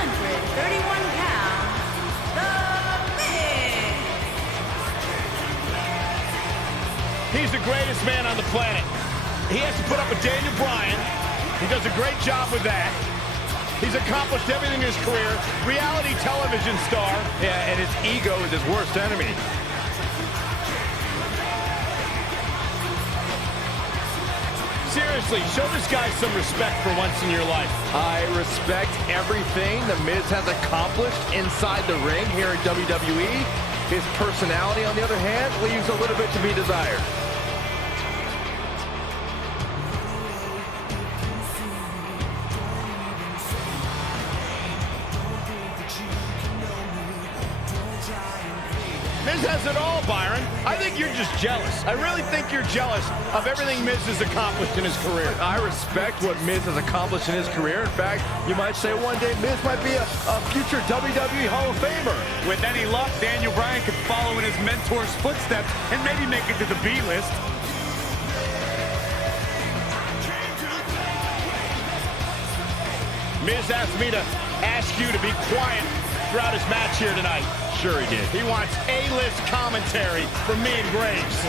131 pounds, The Miz. He's the greatest man on the planet. He has to put up with Daniel Bryan. He does a great job with that. He's accomplished everything in his career. Reality television star. Yeah, and his ego is his worst enemy. Seriously, show this guy some respect for once in your life. I respect everything The Miz has accomplished inside the ring here in WWE. His personality, on the other hand, leaves a little bit to be desired. Miz has it all, Byron. I think you're just jealous. I really think you're jealous of everything Miz has accomplished in his career. I respect what Miz has accomplished in his career. In fact, you might say one day Miz might be a future WWE Hall of Famer. With any luck, Daniel Bryan could follow in his mentor's footsteps and maybe make it to the B list. Miz asked me to ask you to be quiet throughout his match here tonight. Sure he did. He wants A-list commentary from me and Graves.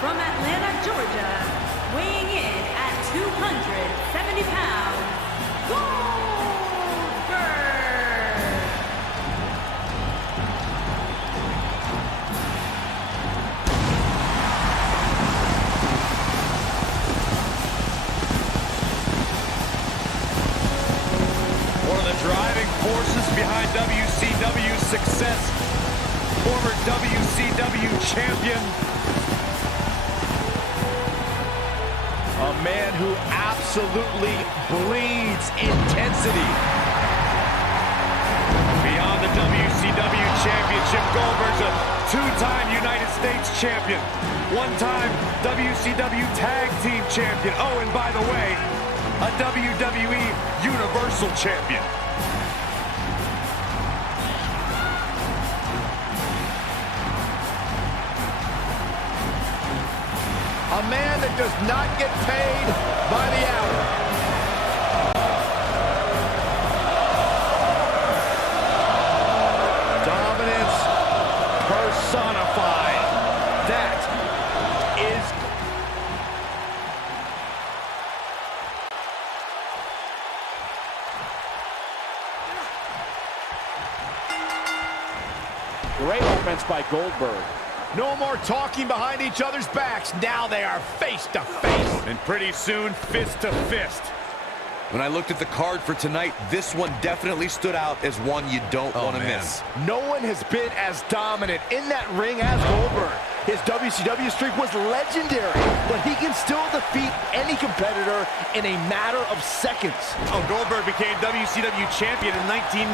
From Atlanta, Georgia, weighing in at 270 pounds, Goldberg. One of the driving forces behind WCW's success, former WCW champion, a man who absolutely bleeds intensity. Beyond the WCW championship, Goldberg's a two-time United States champion, one-time WCW tag team champion. Oh, and by the way, a WWE Universal champion. A man that does not get paid by the hour. Dominance personified. That is... Great offense by Goldberg. No more talking behind each other's backs. Now they are face to face. And pretty soon, fist to fist. When I looked at the card for tonight, this one definitely stood out as one you don't want to miss. No one has been as dominant in that ring as Goldberg. His WCW streak was legendary, but he can still defeat any competitor in a matter of seconds. Oh, Goldberg became WCW champion in 1998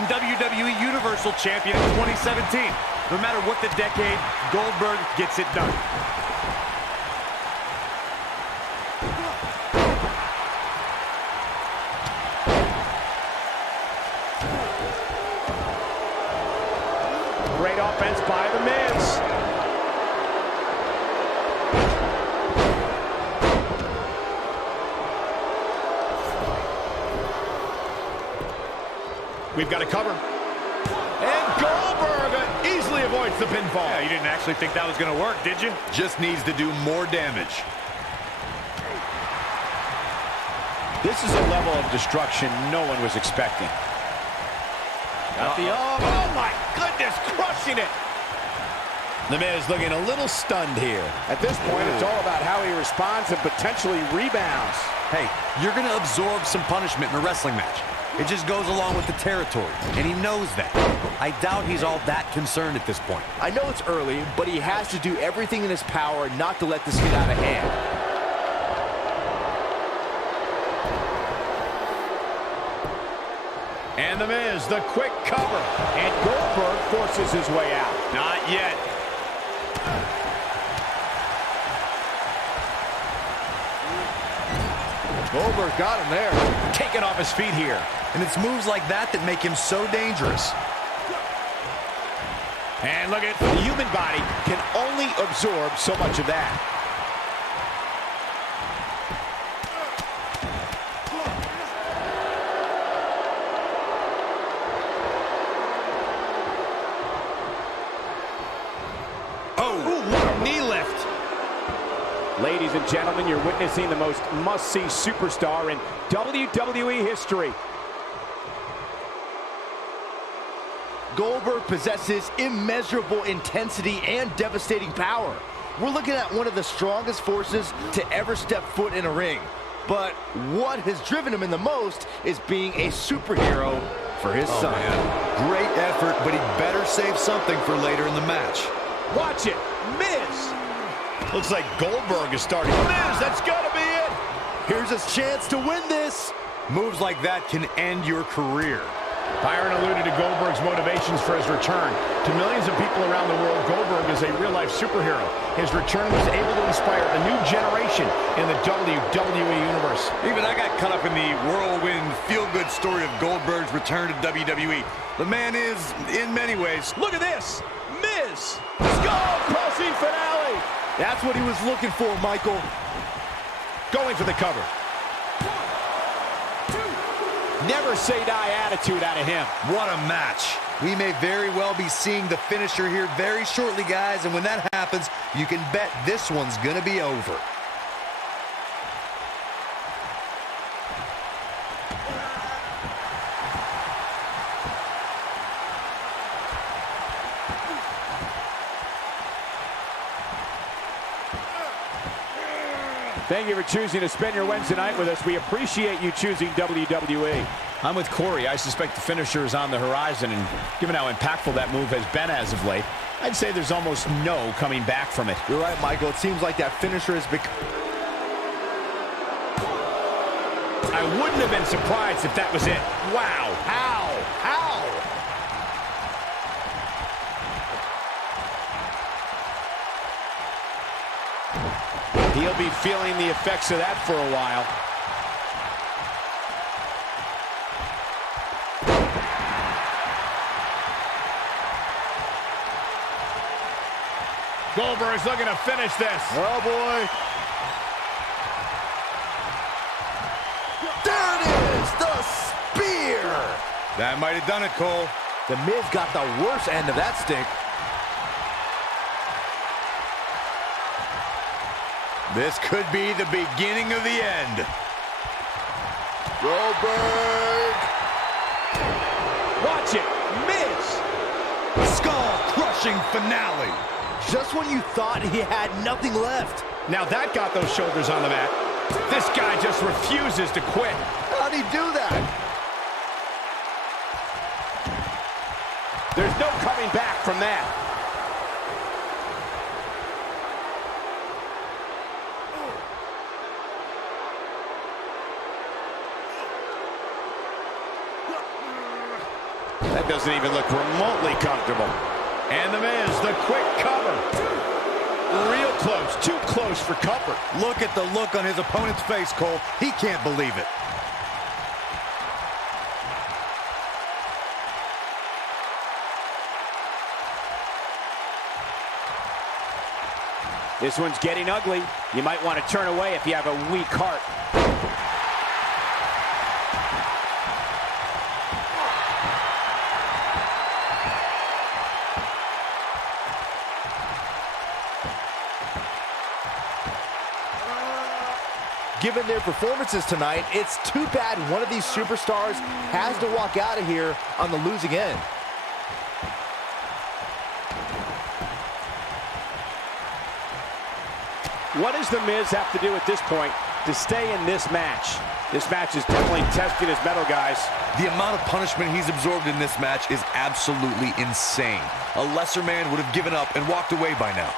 and WWE Universal champion in 2017. No matter what the decade, Goldberg gets it done. Great offense by The Miz. We've got a cover. And Goldberg easily avoids the pinfall. Yeah, you didn't actually think that was going to work, did you? Just needs to do more damage. This is a level of destruction no one was expecting. Got the arm. Oh my goodness, crushing it. The Miz looking a little stunned here. At this point, it's all about how he responds and potentially rebounds. Hey, you're going to absorb some punishment in a wrestling match. It just goes along with the territory, and he knows that. I doubt he's all that concerned at this point. I know it's early, but he has to do everything in his power not to let this get out of hand. And The Miz, the quick cover. And Goldberg forces his way out. Not yet. Goldberg got him there. Taken off his feet here. And it's moves like that that make him so dangerous. And look at the human body can only absorb so much of that. Oh, what a knee lift. Ladies and gentlemen, you're witnessing the most must-see superstar in WWE history. Goldberg possesses immeasurable intensity and devastating power. We're looking at one of the strongest forces to ever step foot in a ring. But what has driven him in the most is being a superhero for his son. Man. Great effort, but he better save something for later in the match. Watch it, Miz. Looks like Goldberg is starting. Miz, that's gotta be it. Here's his chance to win this. Moves like that can end your career. Byron alluded to Goldberg's motivations for his return. To millions of people around the world, Goldberg is a real-life superhero. His return was able to inspire a new generation in the WWE Universe. Even I got caught up in the whirlwind, feel-good story of Goldberg's return to WWE. The man is, in many ways... Look at this! Miz! Skull-crushing finale! That's what he was looking for, Michael. Going for the cover. Never say die attitude out of him. What a match. We may very well be seeing the finisher here very shortly, guys, and when that happens, you can bet this one's gonna be over. Thank you for choosing to spend your Wednesday night with us. We appreciate you choosing WWE. I'm with Corey. I suspect the finisher is on the horizon, and given how impactful that move has been as of late, I'd say there's almost no coming back from it. You're right, Michael. It seems like that finisher has become... I wouldn't have been surprised if that was it. Wow. How? He'll be feeling the effects of that for a while. Goldberg's looking to finish this. Oh, boy. There it is, the spear. That might have done it, Cole. The Miz got the worst end of that stick. This could be the beginning of the end. Goldberg. Watch it, Miz. Skull-crushing finale. Just when you thought he had nothing left. Now that got those shoulders on the mat. This guy just refuses to quit. How'd he do that? There's no coming back from that. That doesn't even look remotely comfortable. And The Miz, the quick cover. Real close, too close for comfort. Look at the look on his opponent's face, Cole. He can't believe it. This one's getting ugly. You might want to turn away if you have a weak heart. Given their performances tonight, it's too bad one of these superstars has to walk out of here on the losing end. What does The Miz have to do at this point to stay in this match. This match is definitely testing his mettle, guys. The amount of punishment he's absorbed in this match is absolutely insane. A lesser man would have given up and walked away by now.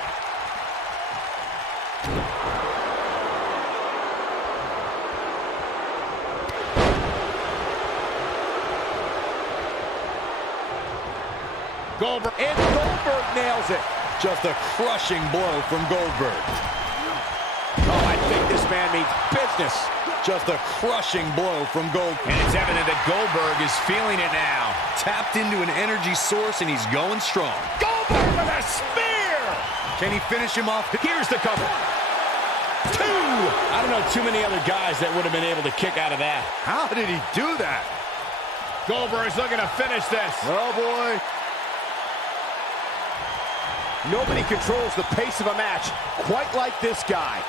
Goldberg, and Goldberg nails it. Just a crushing blow from Goldberg. Oh, I think this man means business. Just a crushing blow from Goldberg. And it's evident that Goldberg is feeling it now. Tapped into an energy source, and he's going strong. Goldberg with a spear! Can he finish him off? Here's the cover. 2! I don't know too many other guys that would have been able to kick out of that. How did he do that? Goldberg's looking to finish this. Oh, boy. Nobody controls the pace of a match quite like this guy.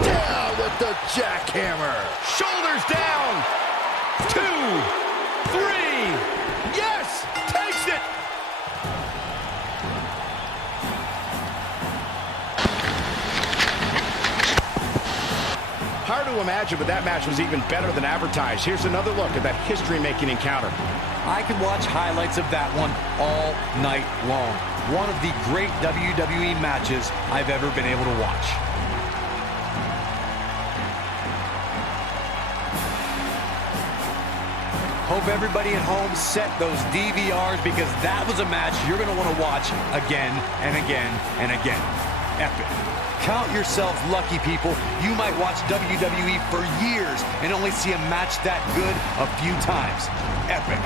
Down with the jackhammer. Shoulders down. 2, 3. Yes! Takes it! Hard to imagine, but that match was even better than advertised. Here's another look at that history-making encounter. I could watch highlights of that one all night long. One of the great WWE matches I've ever been able to watch. Hope everybody at home set those DVRs, because that was a match you're going to want to watch again and again and again. Epic. Count yourselves lucky, people. You might watch WWE for years and only see a match that good a few times. Epic.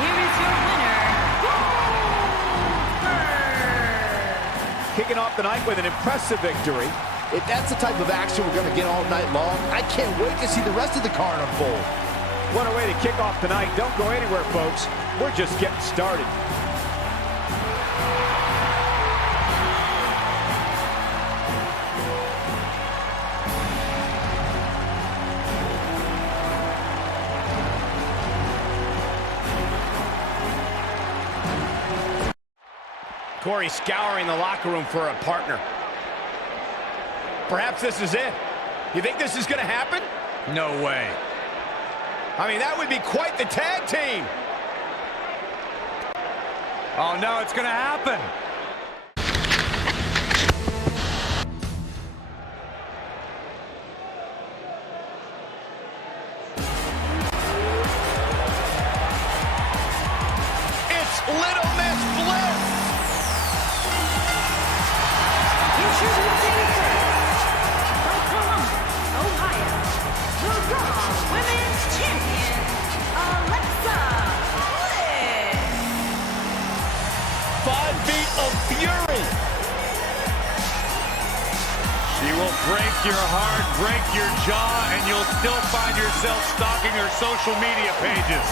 Here is your winner, Goldberg! Kicking off the night with an impressive victory. If that's the type of action we're going to get all night long, I can't wait to see the rest of the card unfold. What a way to kick off the night. Don't go anywhere, folks. We're just getting started. Corey scouring the locker room for a partner. Perhaps this is it. You think this is going to happen? No way. I mean, that would be quite the tag team. Oh, no, it's going to happen. It's Little Miss Bliss. Introducing first, from Columbus, Ohio, the Raw Women's Champion, Alexa Bliss. 5 feet of fury. She will break your heart, break your jaw, and you'll still find yourself stalking her social media pages.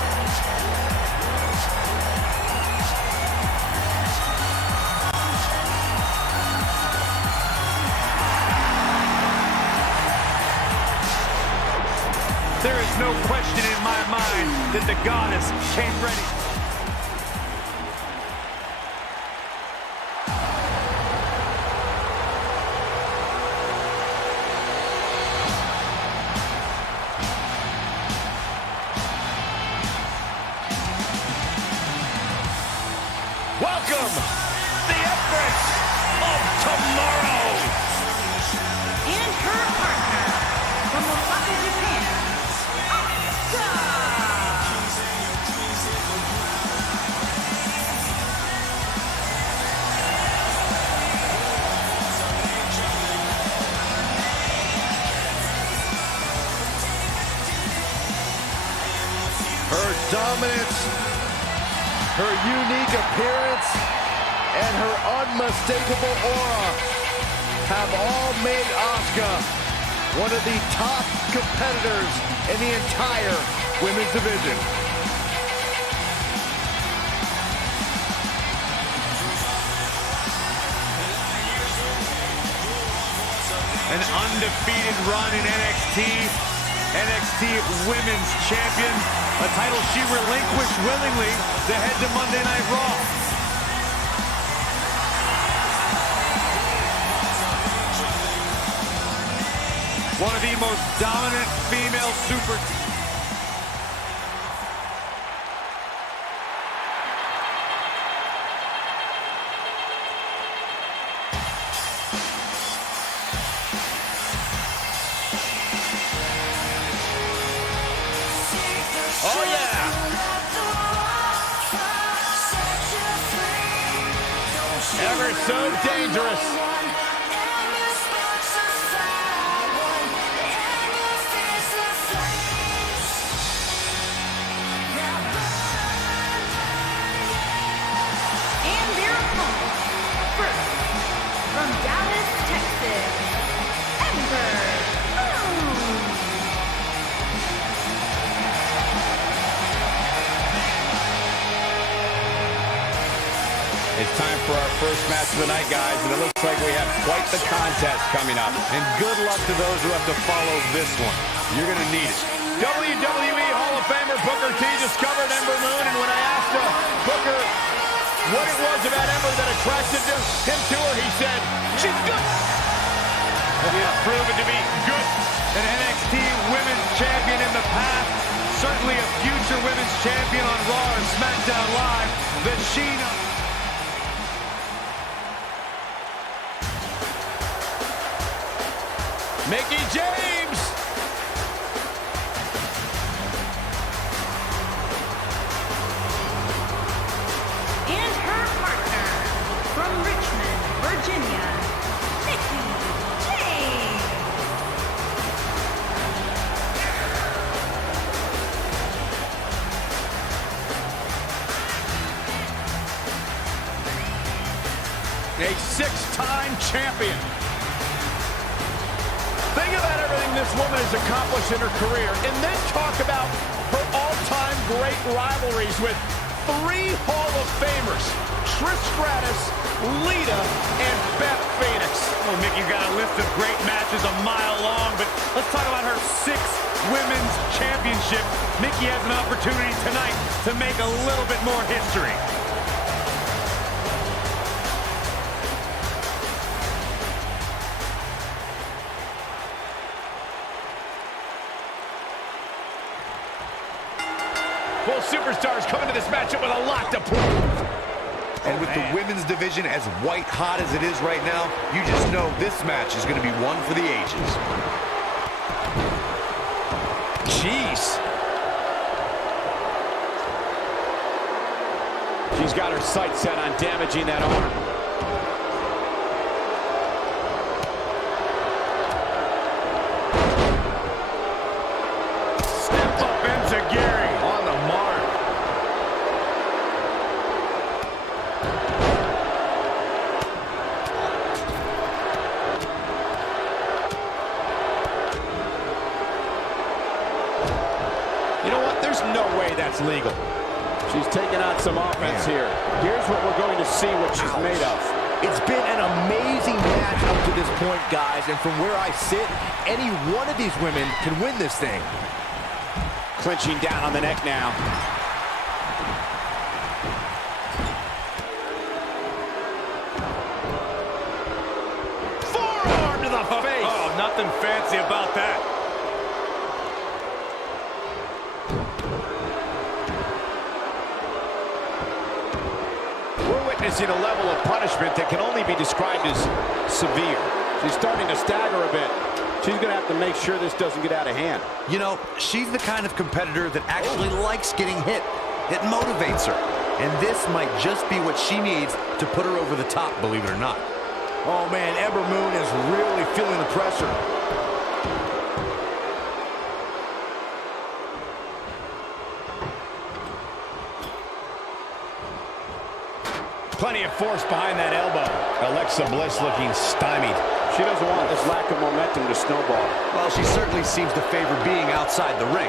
There is no question in my mind that the goddess came ready. Welcome, the Empress of Tomorrow. And her partner, from Osaka, Japan, Her dominance, her unique appearance, and her unmistakable aura have all made Asuka one of the top competitors in the entire women's division. An undefeated run in NXT. NXT Women's Champion, a title she relinquished willingly to head to Monday Night Raw. One of the most dominant female super... Oh, yeah. Ever so dangerous. And their opponents. First, from Dallas, Texas, Ember Moon. It's time for our first match of the night, guys, and it looks like we have quite the contest coming up. And good luck to those who have to follow this one. You're going to need it. WWE Hall of Famer Booker T discovered Ember Moon, and when I asked Booker what it was about Ember that attracted him to her, he said, she's good. She has proven to be good. An NXT Women's Champion in the past. Certainly a future Women's Champion on Raw and SmackDown Live. The Sheena. Mickie James. And her partner, from Richmond, Virginia, Mickie James. A six-time champion. Think about everything this woman has accomplished in her career, and then talk about her all-time great rivalries with three Hall of Famers, Trish Stratus, Lita, and Beth Phoenix. Well, Mickie got a list of great matches a mile long, but let's talk about her 6 Women's Championship. Mickie has an opportunity tonight to make a little bit more history. Both superstars coming to this matchup with a lot to prove. And with the women's division as white hot as it is right now, you just know this match is going to be one for the ages. Jeez. She's got her sights set on damaging that arm. Step up into Gary. On the mark. You know what? There's no way that's legal. She's taking on some offense here. Here's what we're going to see what she's made of. It's been an amazing match up to this point, guys, and from where I sit, any one of these women can win this thing. Clinching down on the neck now. Forearm to the face. Oh, nothing fancy about that. We're witnessing a level of punishment that can only be described as severe. She's starting to stagger a bit. She's going to have to make sure this doesn't get out of hand. You know, she's the kind of competitor that actually likes getting hit. It motivates her. And this might just be what she needs to put her over the top, believe it or not. Oh, man, Ember Moon is really feeling the pressure. Plenty of force behind that elbow. Alexa Bliss looking stymied. She doesn't want this lack of momentum to snowball. Well, she certainly seems to favor being outside the ring.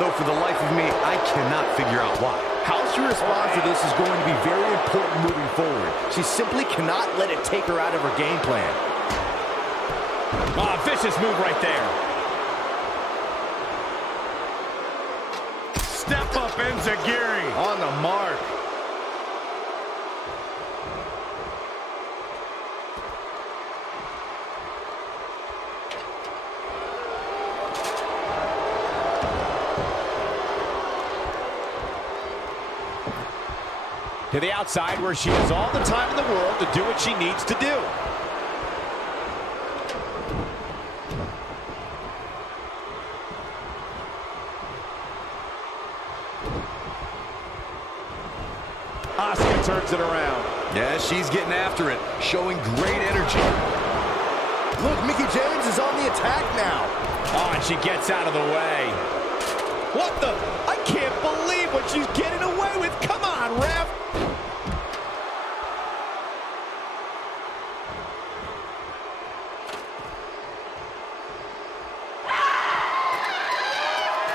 Though for the life of me, I cannot figure out why. How she responds to this is going to be very important moving forward. She simply cannot let it take her out of her game plan. Oh, vicious move right there. Step up into Gary. On the mark. To the outside where she has all the time in the world to do what she needs to do. Asuka turns it around. Yeah, she's getting after it, showing great energy. Look, Mickie James is on the attack now. Oh, and she gets out of the way. What the? I can't believe what she's getting away with. Come on, ref.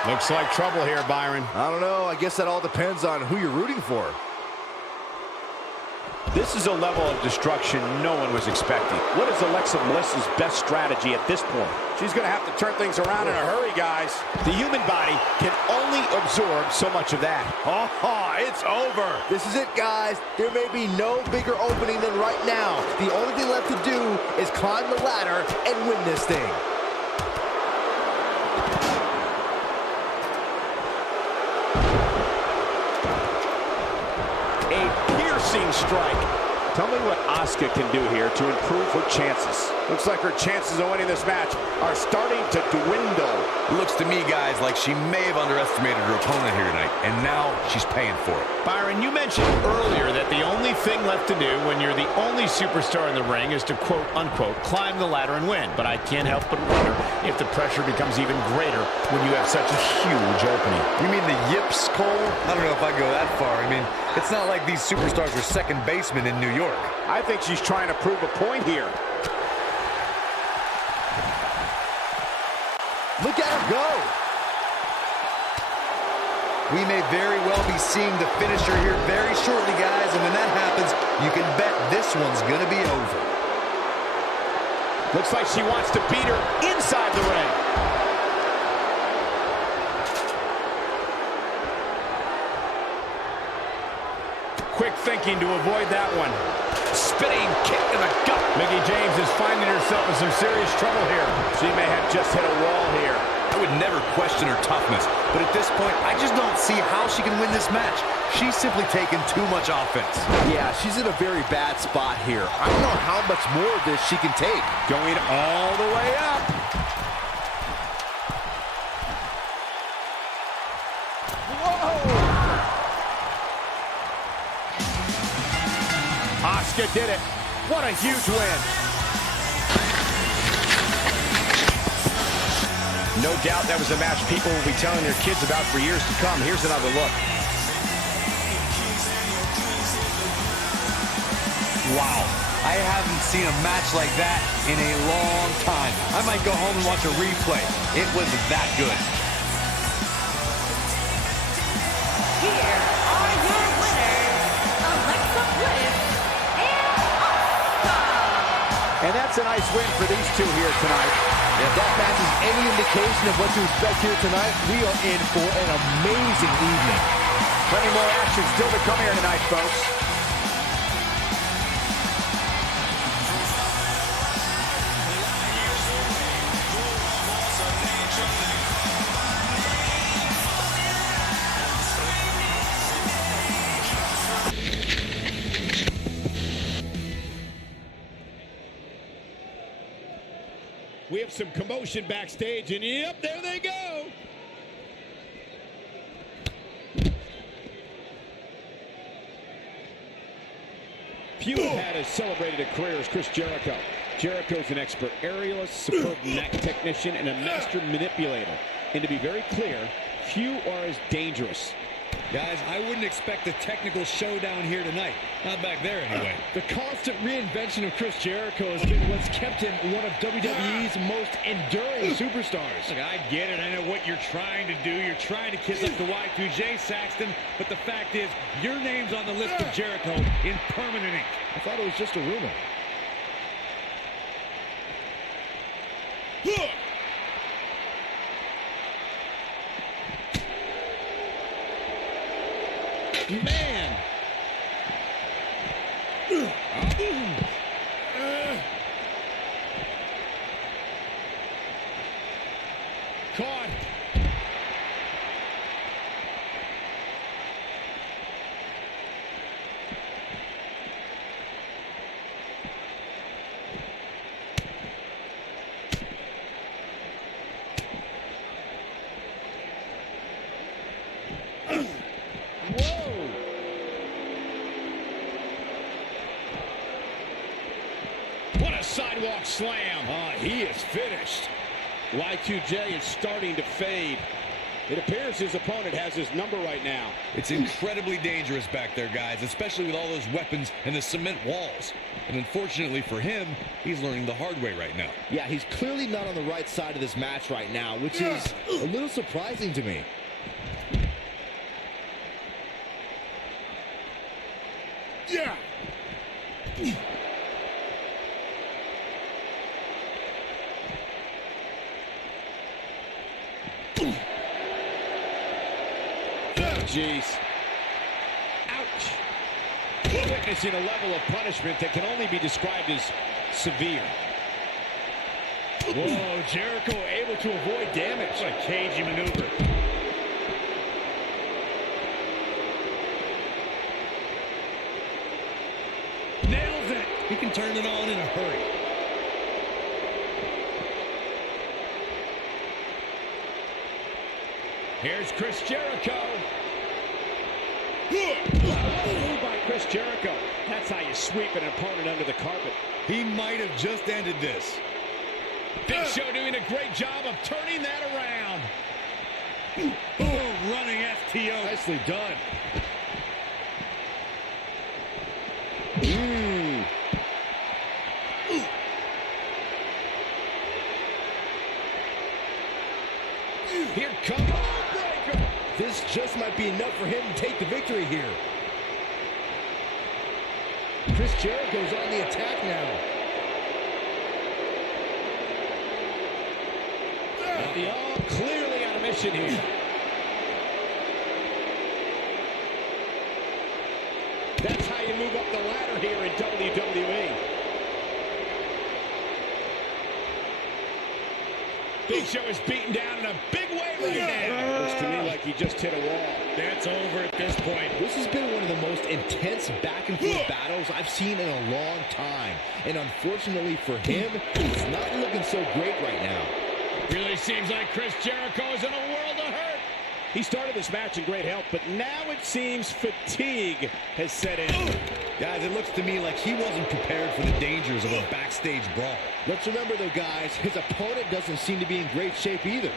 Looks like trouble here, Byron. I don't know. I guess that all depends on who you're rooting for. This is a level of destruction no one was expecting. What is Alexa Bliss's best strategy at this point? She's going to have to turn things around in a hurry, guys. The human body can only absorb so much of that. Oh, it's over. This is it, guys. There may be no bigger opening than right now. The only thing left to do is climb the ladder and win this thing. A piercing strike. Tell me what Asuka can do here to improve her chances. Looks like her chances of winning this match are starting to dwindle. Looks to me, guys, like she may have underestimated her opponent here tonight, and now she's paying for it. Byron, you mentioned earlier that the only thing left to do when you're the only superstar in the ring is to quote-unquote climb the ladder and win. But I can't help but wonder if the pressure becomes even greater when you have such a huge opening. You mean the yips, Cole? I don't know if I go that far. I mean, it's not like these superstars are second basemen in New York. I think she's trying to prove a point here. Look at her go. We may very well be seeing the finisher here very shortly, guys, and when that happens, you can bet this one's gonna be over. Looks like she wants to beat her inside the ring. Quick thinking to avoid that one. Spinning kick in the gut. Mickie James is finding herself in some serious trouble here. She may have just hit a wall here. I would never question her toughness, but at this point, I just don't see how she can win this match. She's simply taken too much offense. Yeah, she's in a very bad spot here. I don't know how much more of this she can take. Going all the way up. Asuka did it. What a huge win. No doubt that was a match people will be telling their kids about for years to come. Here's another look. Wow. I haven't seen a match like that in a long time. I might go home and watch a replay. It was that good. Here are your winners, Alexa Blitz and Asuka. And that's a nice win for these two here tonight. If that match is any indication of what to expect here tonight, we are in for an amazing evening. Plenty more action still to come here tonight, folks. We have some commotion backstage, and yep, there they go. Few have had as celebrated a career as Chris Jericho. Jericho's an expert aerialist, superb neck technician, and a master manipulator. And to be very clear, few are as dangerous. Guys, I wouldn't expect a technical showdown here tonight. Not back there, anyway. The constant reinvention of Chris Jericho has been what's kept him one of WWE's most enduring superstars. Look, I get it. I know what you're trying to do. You're trying to kiss up to Y2J, Saxton. But the fact is, your name's on the list of Jericho in permanent ink. I thought it was just a rumor. Man! Caught. slam. He is finished. Y2J is starting to fade. It appears his opponent has his number right now. It's incredibly dangerous back there, guys, especially with all those weapons and the cement walls. And unfortunately for him, he's learning the hard way right now. Yeah, he's clearly not on the right side of this match right now, which is a little surprising to me. Yeah. Jeez. Ouch. We're witnessing a level of punishment that can only be described as severe. Whoa, Jericho able to avoid damage. What a cagey maneuver. Nails it. He can turn it on in a hurry. Here's Chris Jericho. Move by Chris Jericho. That's how you sweep an opponent under the carpet. He might have just ended this. Big Show doing a great job of turning that around. Boom, running STO. Nicely done. Here comes the breaker. This just might be enough for him to take the victory here. Chris Jericho's on the attack now. Clearly on a mission here. That's how you move up the ladder here in WWE. Big Show is beaten down in a big way right now. Looks to me like he just hit a wall. That's over at this point. This has been one of the most intense back-and-forth battles I've seen in a long time. And unfortunately for him, it's not looking so great right now. Really seems like Chris Jericho is in a world of hurt. He started this match in great health, but now it seems fatigue has set in. Guys, it looks to me like he wasn't prepared for the dangers of a backstage brawl. Let's remember, though, guys, his opponent doesn't seem to be in great shape either.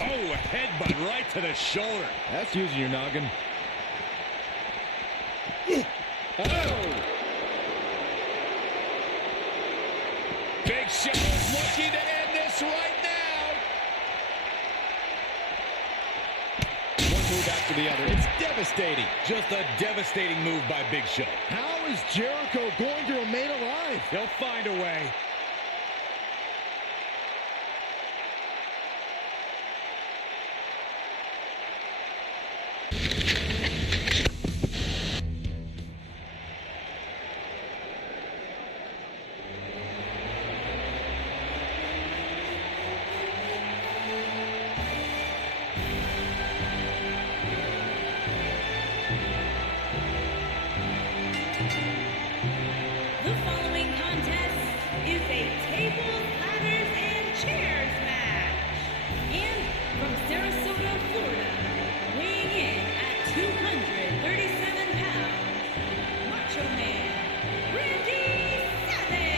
Oh, a headbutt right to the shoulder. That's using your noggin. Oh! Big Show is looking to end this right now. One move after the other. It's devastating. Just a devastating move by Big Show. How is Jericho going to remain alive? He'll find a way. The following contest is a tables, ladders, and chairs match. And from Sarasota, Florida, weighing in at 237 pounds, Macho Man, Randy Savage.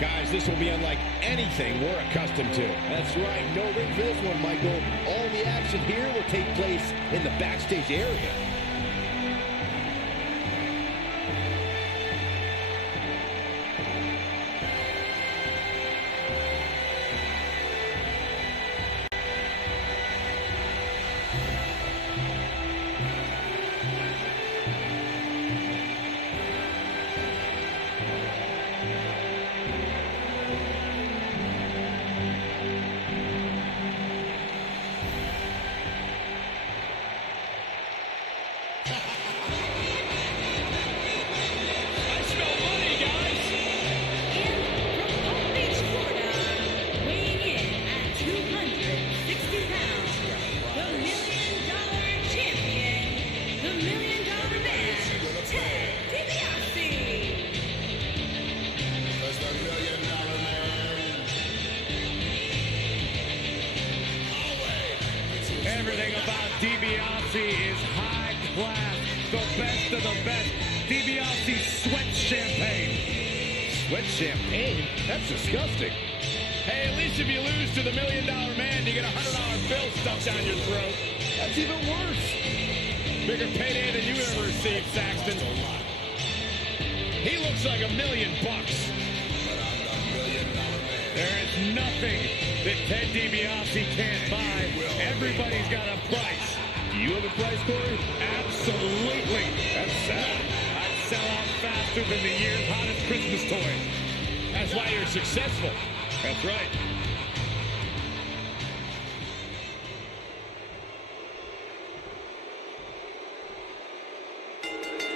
Guys, this will be unlike anything we're accustomed to. That's right. No ring for this one, Michael. All the action here will take place in the backstage area. Everything about DiBiase is high class. The best of the best. DiBiase sweats champagne. Sweat champagne? That's disgusting. Hey, at least if you lose to the $1 Million Man, you get a $100 bill stuffed down your throat. That's even worse. Bigger payday than you ever received, Saxton. He looks like $1 million bucks. There is nothing that Ted DiBiase can't buy. Everybody's got a price. Do you have a price, Corey? Absolutely. That's sad. I'd sell out faster than the year's hottest Christmas toy. That's why you're successful. That's right.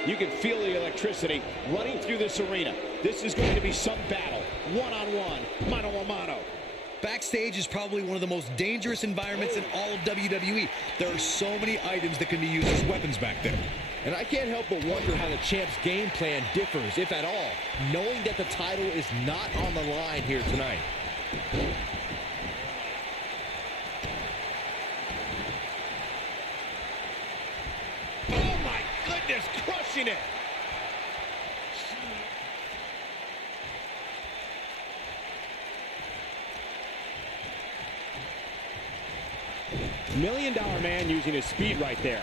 You can feel the electricity running through this arena. This is going to be some battle. One-on-one, mano-a-mano. Backstage is probably one of the most dangerous environments in all of WWE. There are so many items that can be used as weapons back there. And I can't help but wonder how the champ's game plan differs, if at all, knowing that the title is not on the line here tonight. Oh my goodness, crushing it. $1 Million Man using his speed right there.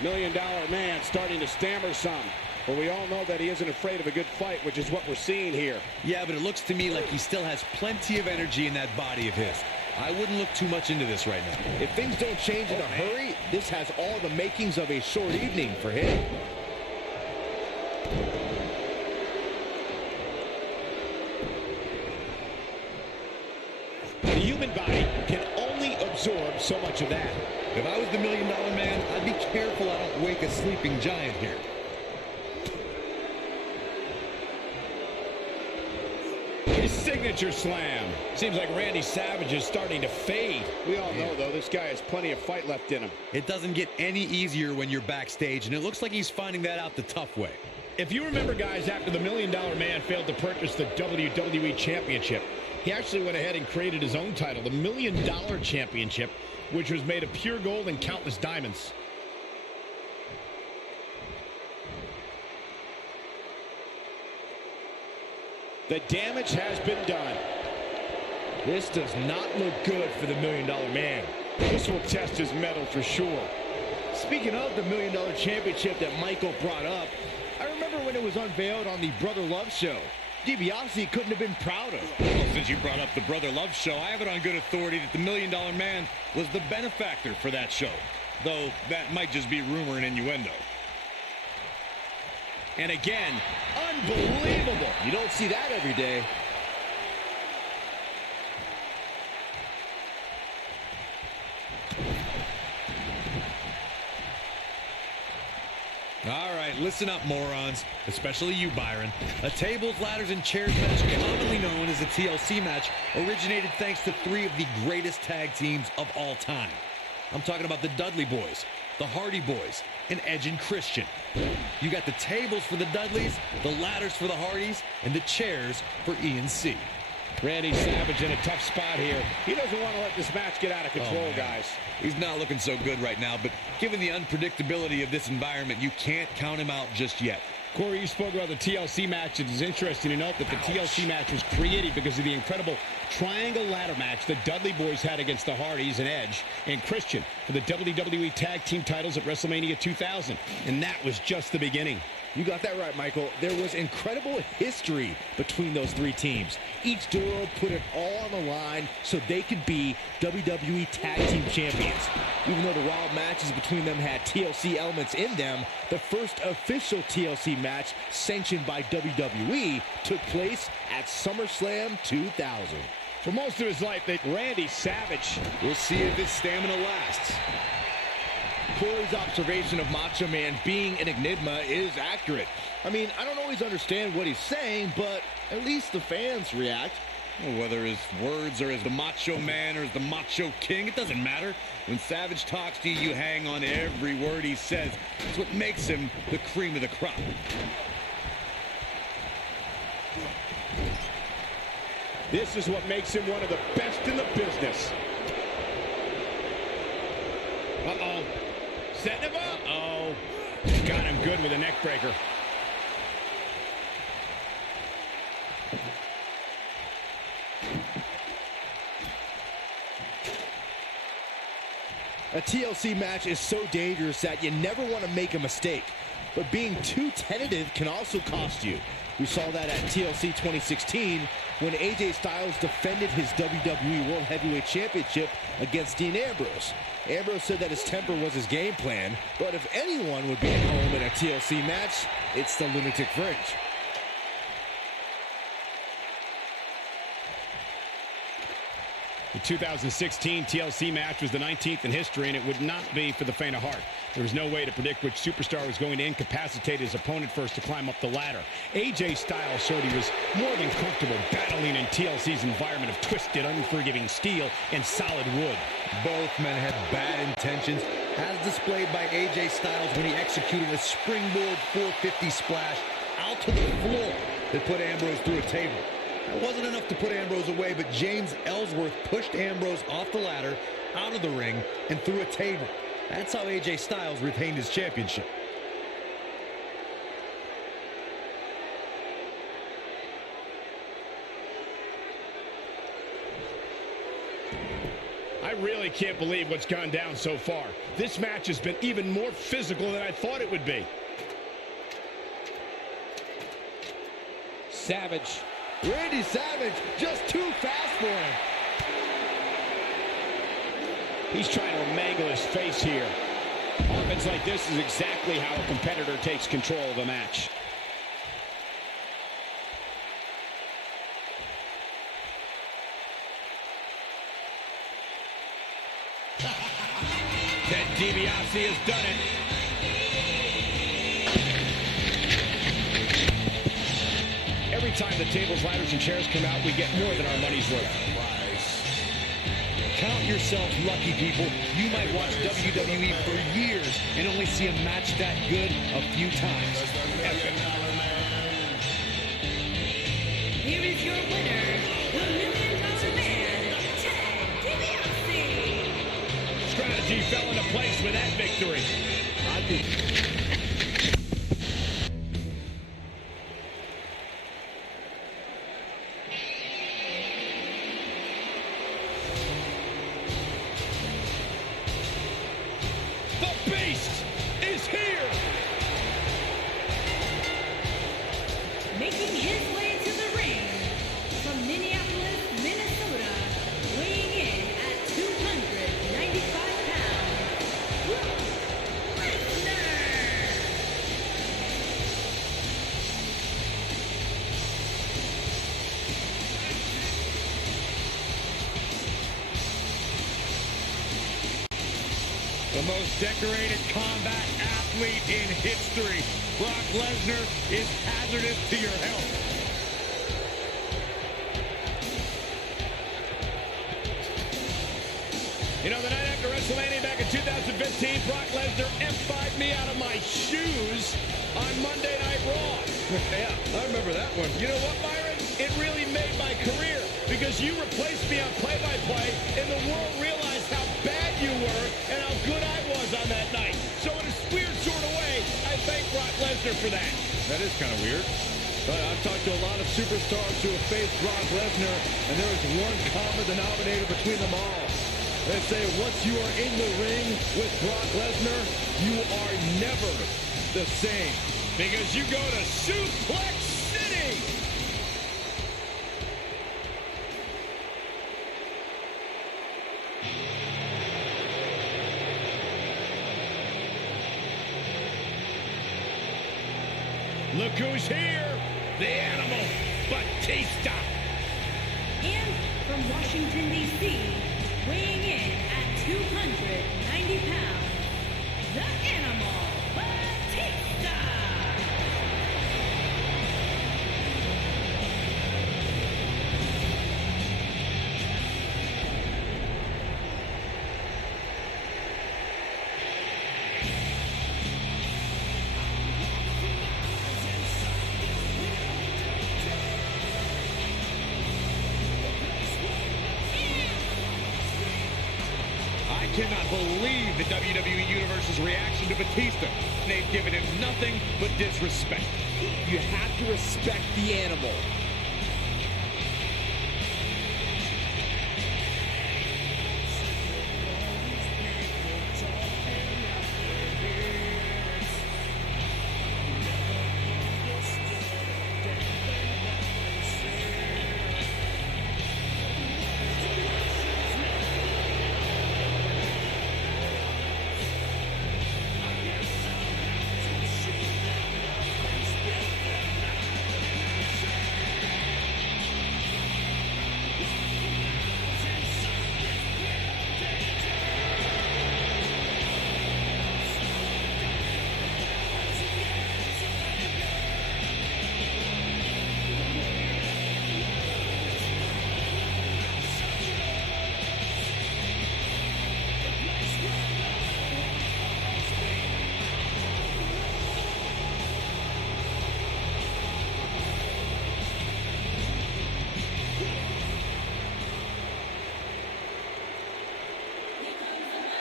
$1 Million Man starting to stammer some. But we all know that he isn't afraid of a good fight, which is what we're seeing here. Yeah, but it looks to me like he still has plenty of energy in that body of his. I wouldn't look too much into this right now. If things don't change in a hurry, this has all the makings of a short evening for him. The human body can only absorb so much of that. If I was the $1 Million Man, I'd be careful I don't wake a sleeping giant here. His signature slam. Seems like Randy Savage is starting to fade. We all know, though, this guy has plenty of fight left in him. It doesn't get any easier when you're backstage, and it looks like he's finding that out the tough way. If you remember, guys, after the $1 Million Man failed to purchase the WWE Championship, he actually went ahead and created his own title, the $1 Million Championship, which was made of pure gold and countless diamonds. The damage has been done. This does not look good for the $1 Million Man. This will test his mettle for sure. Speaking of the $1 Million Championship that Michael brought up, I remember when it was unveiled on the Brother Love show. DiBiase couldn't have been prouder. Well, since you brought up the Brother Love show, I have it on good authority that the $1 Million Man was the benefactor for that show. Though that might just be rumor and innuendo. And again, unbelievable. You don't see that every day. All right, listen up, morons. Especially you, Byron. A tables, ladders, and chairs match, commonly known as a TLC match, originated thanks to three of the greatest tag teams of all time. I'm talking about the Dudley Boys, the Hardy Boys, and Edge and Christian. You got the tables for the Dudleys, the ladders for the Hardys, and the chairs for E&C. Randy Savage in a tough spot here. He doesn't want to let this match get out of control, guys. He's not looking so good right now, but given the unpredictability of this environment, you can't count him out just yet. Corey, you spoke about the TLC match. It is interesting to note that the TLC match was created because of the incredible triangle ladder match the Dudley Boys had against the Hardys and Edge and Christian for the WWE Tag Team titles at WrestleMania 2000. And that was just the beginning. You got that right, Michael. There was incredible history between those three teams. Each duo put it all on the line so they could be WWE Tag Team Champions. Even though the wild matches between them had TLC elements in them, the first official TLC match sanctioned by WWE took place at SummerSlam 2000. For most of his life, Randy Savage. We'll see if his stamina lasts. Corey's observation of Macho Man being an enigma is accurate. I mean, I don't always understand what he's saying, but at least the fans react. Well, whether his words are as the Macho Man or as the Macho King, it doesn't matter. When Savage talks to you, you hang on to every word he says. It's what makes him the cream of the crop. This is what makes him one of the best in the business. Uh-oh. Setting him up. Uh-oh. Got him good with a neck breaker. A TLC match is so dangerous that you never want to make a mistake. But being too tentative can also cost you. We saw that at TLC 2016 when AJ Styles defended his WWE World Heavyweight Championship against Dean Ambrose. Ambrose said that his temper was his game plan, but if anyone would be at home in a TLC match, it's the Lunatic Fringe. The 2016 TLC match was the 19th in history, and it would not be for the faint of heart. There was no way to predict which superstar was going to incapacitate his opponent first to climb up the ladder. AJ Styles showed he was more than comfortable battling in TLC's environment of twisted, unforgiving steel and solid wood. Both men had bad intentions, as displayed by AJ Styles when he executed a springboard 450 splash out to the floor that put Ambrose through a table. It wasn't enough to put Ambrose away, but James Ellsworth pushed Ambrose off the ladder, out of the ring, and through a table. That's how AJ Styles retained his championship. I really can't believe what's gone down so far. This match has been even more physical than I thought it would be. Savage. Randy Savage, just too fast for him. He's trying to mangle his face here. Offense like this is exactly how a competitor takes control of a match. Ted DiBiase has done it. Every time the tables, ladders, and chairs come out, we get more than our money's worth. Count yourself lucky, people. You might watch WWE for years and only see a match that good a few times. Epic. Here is your winner, the $1 Million Man, Ted DiBiase. Strategy fell into place with that victory. The Beast is here! Making his way to the ring from Minneapolis, Minnesota, weighing in at 295 pounds, Brock Lesnar. The most decorated combat athlete in history. Brock Lesnar is hazardous to your health. You know, the night after WrestleMania back in 2015, Brock Lesnar F5'd me out of my shoes on Monday Night Raw. Yeah, I remember that one. You know what, Byron? It really made my career because you replaced me on play-by-play and the world realized how bad you were and how good I was on that night. So in a weird sort of way, I thank Brock Lesnar for that. That is kind of weird. I've talked to a lot of superstars who have faced Brock Lesnar, and there is one common denominator between them all. They say once you are in the ring with Brock Lesnar, you are never the same. Because you go to Suplex City. Look who's here, the Animal, Batista. And from Washington, D.C., weighing in at 290 pounds, the Animal, Batista. cannot believe the WWE Universe's reaction to Batista. They've given him nothing but disrespect. You have to respect the animal.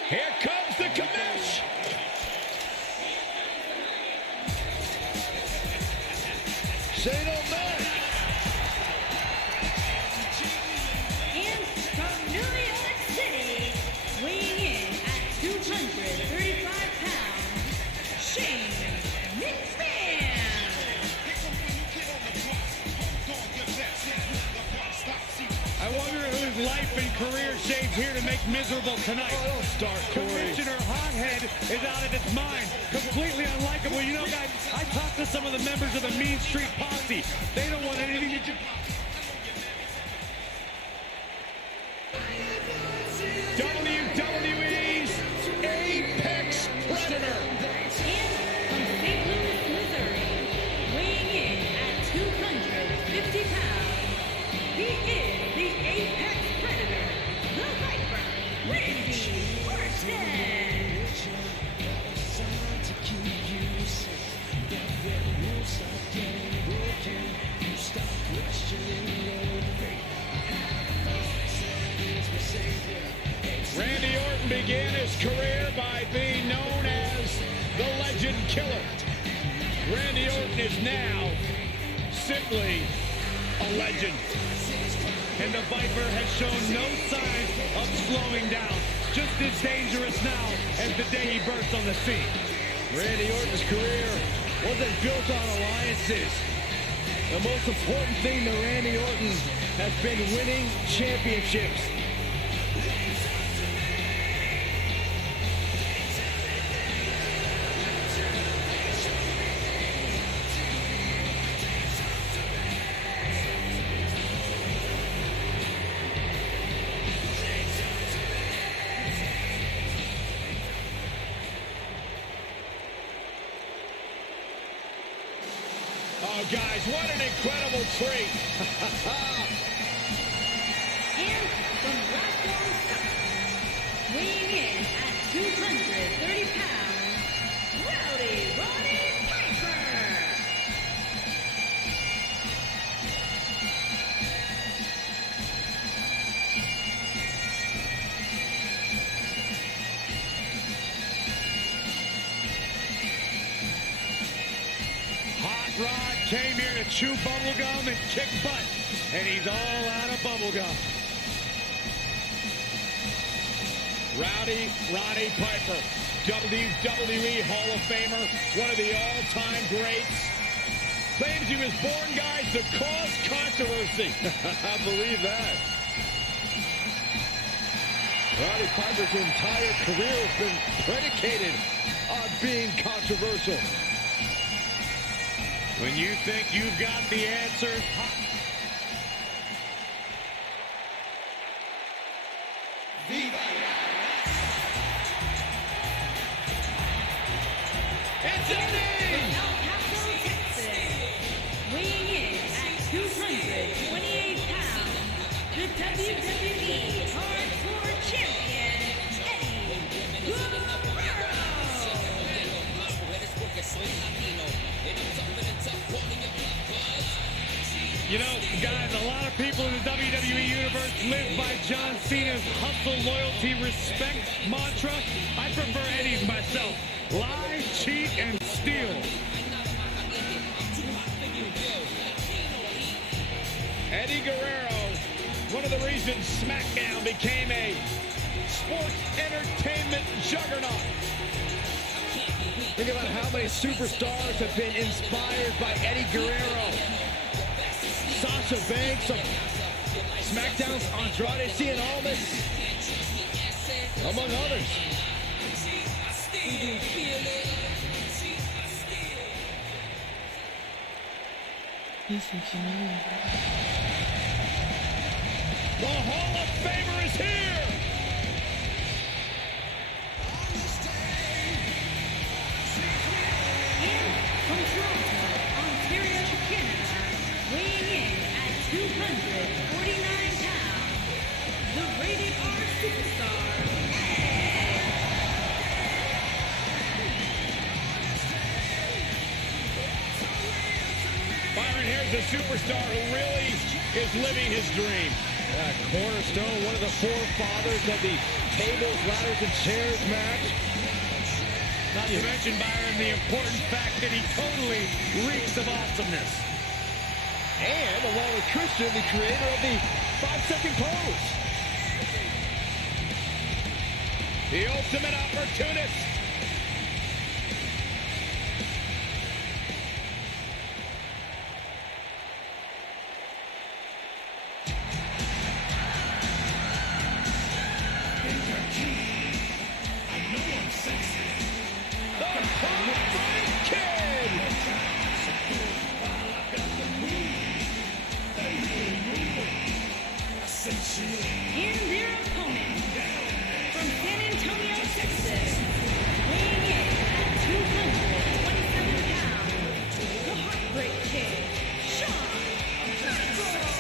Here comes the commish. Say no man. And from New York City, weighing in at 235 pounds, Shane McMahon. I wonder whose life and career shades here to make miserable tonight. Oh, don't start, Corey. Commissioner Hothead is out of his mind. Completely unlikable. You know, guys, I talked to some of the members of the Mean Street Posse. They don't want anything to do. WWE's Apex Predator. And from St. Louis, Missouri, weighing in at 250 pounds, he is the Apex Predator, the Viper, Randy Orton. Randy Orton began his career by being known as the Legend Killer. Randy Orton is now simply a legend. And the Viper has shown no sign of slowing down. Just as dangerous now as the day he burst on the scene. Randy Orton's career wasn't built on alliances. The most important thing to Randy Orton has been winning championships. Oh, guys, what an incredible treat. And from Glasgow, Scotland, weighing in at 230 pounds, Roddy Piper. Hot Rod came here to chew bubblegum and kick butt, and he's all out of bubblegum. Roddy Piper, WWE Hall of Famer, one of the all-time greats. Claims he was born, guys, to cause controversy. I believe that. Roddy Piper's entire career has been predicated on being controversial. When you think you've got the answers, it's Eddie! El Paso, Texas, weighing in at 228 pounds, the WWE Hardcore Champion, Eddie Guerrero. You know, guys, a lot of people in the WWE Universe live by John Cena's hustle, loyalty, respect mantra. I prefer Eddie's myself. Lie, cheat, and steal. Eddie Guerrero, one of the reasons SmackDown became a sports entertainment juggernaut. Think about how many superstars have been inspired by Eddie Guerrero. Sasha Banks of SmackDown's Andrade Cien Almas, among others. The Hall of Famer is here! And from Toronto, Ontario, Canada, weighing in at 249 pounds, the Rated R Superstar, Byron, here's a superstar who really is living his dream. Cornerstone, one of the forefathers of the tables, ladders, and chairs match. Not to mention, Byron, the important fact that he totally reeks of awesomeness. And along with Christian, the creator of the 5-second pose. The ultimate opportunist. and their opponent, from San Antonio, Texas, weighing in at 227 pounds, the Heartbreak Kid, Shawn Michaels.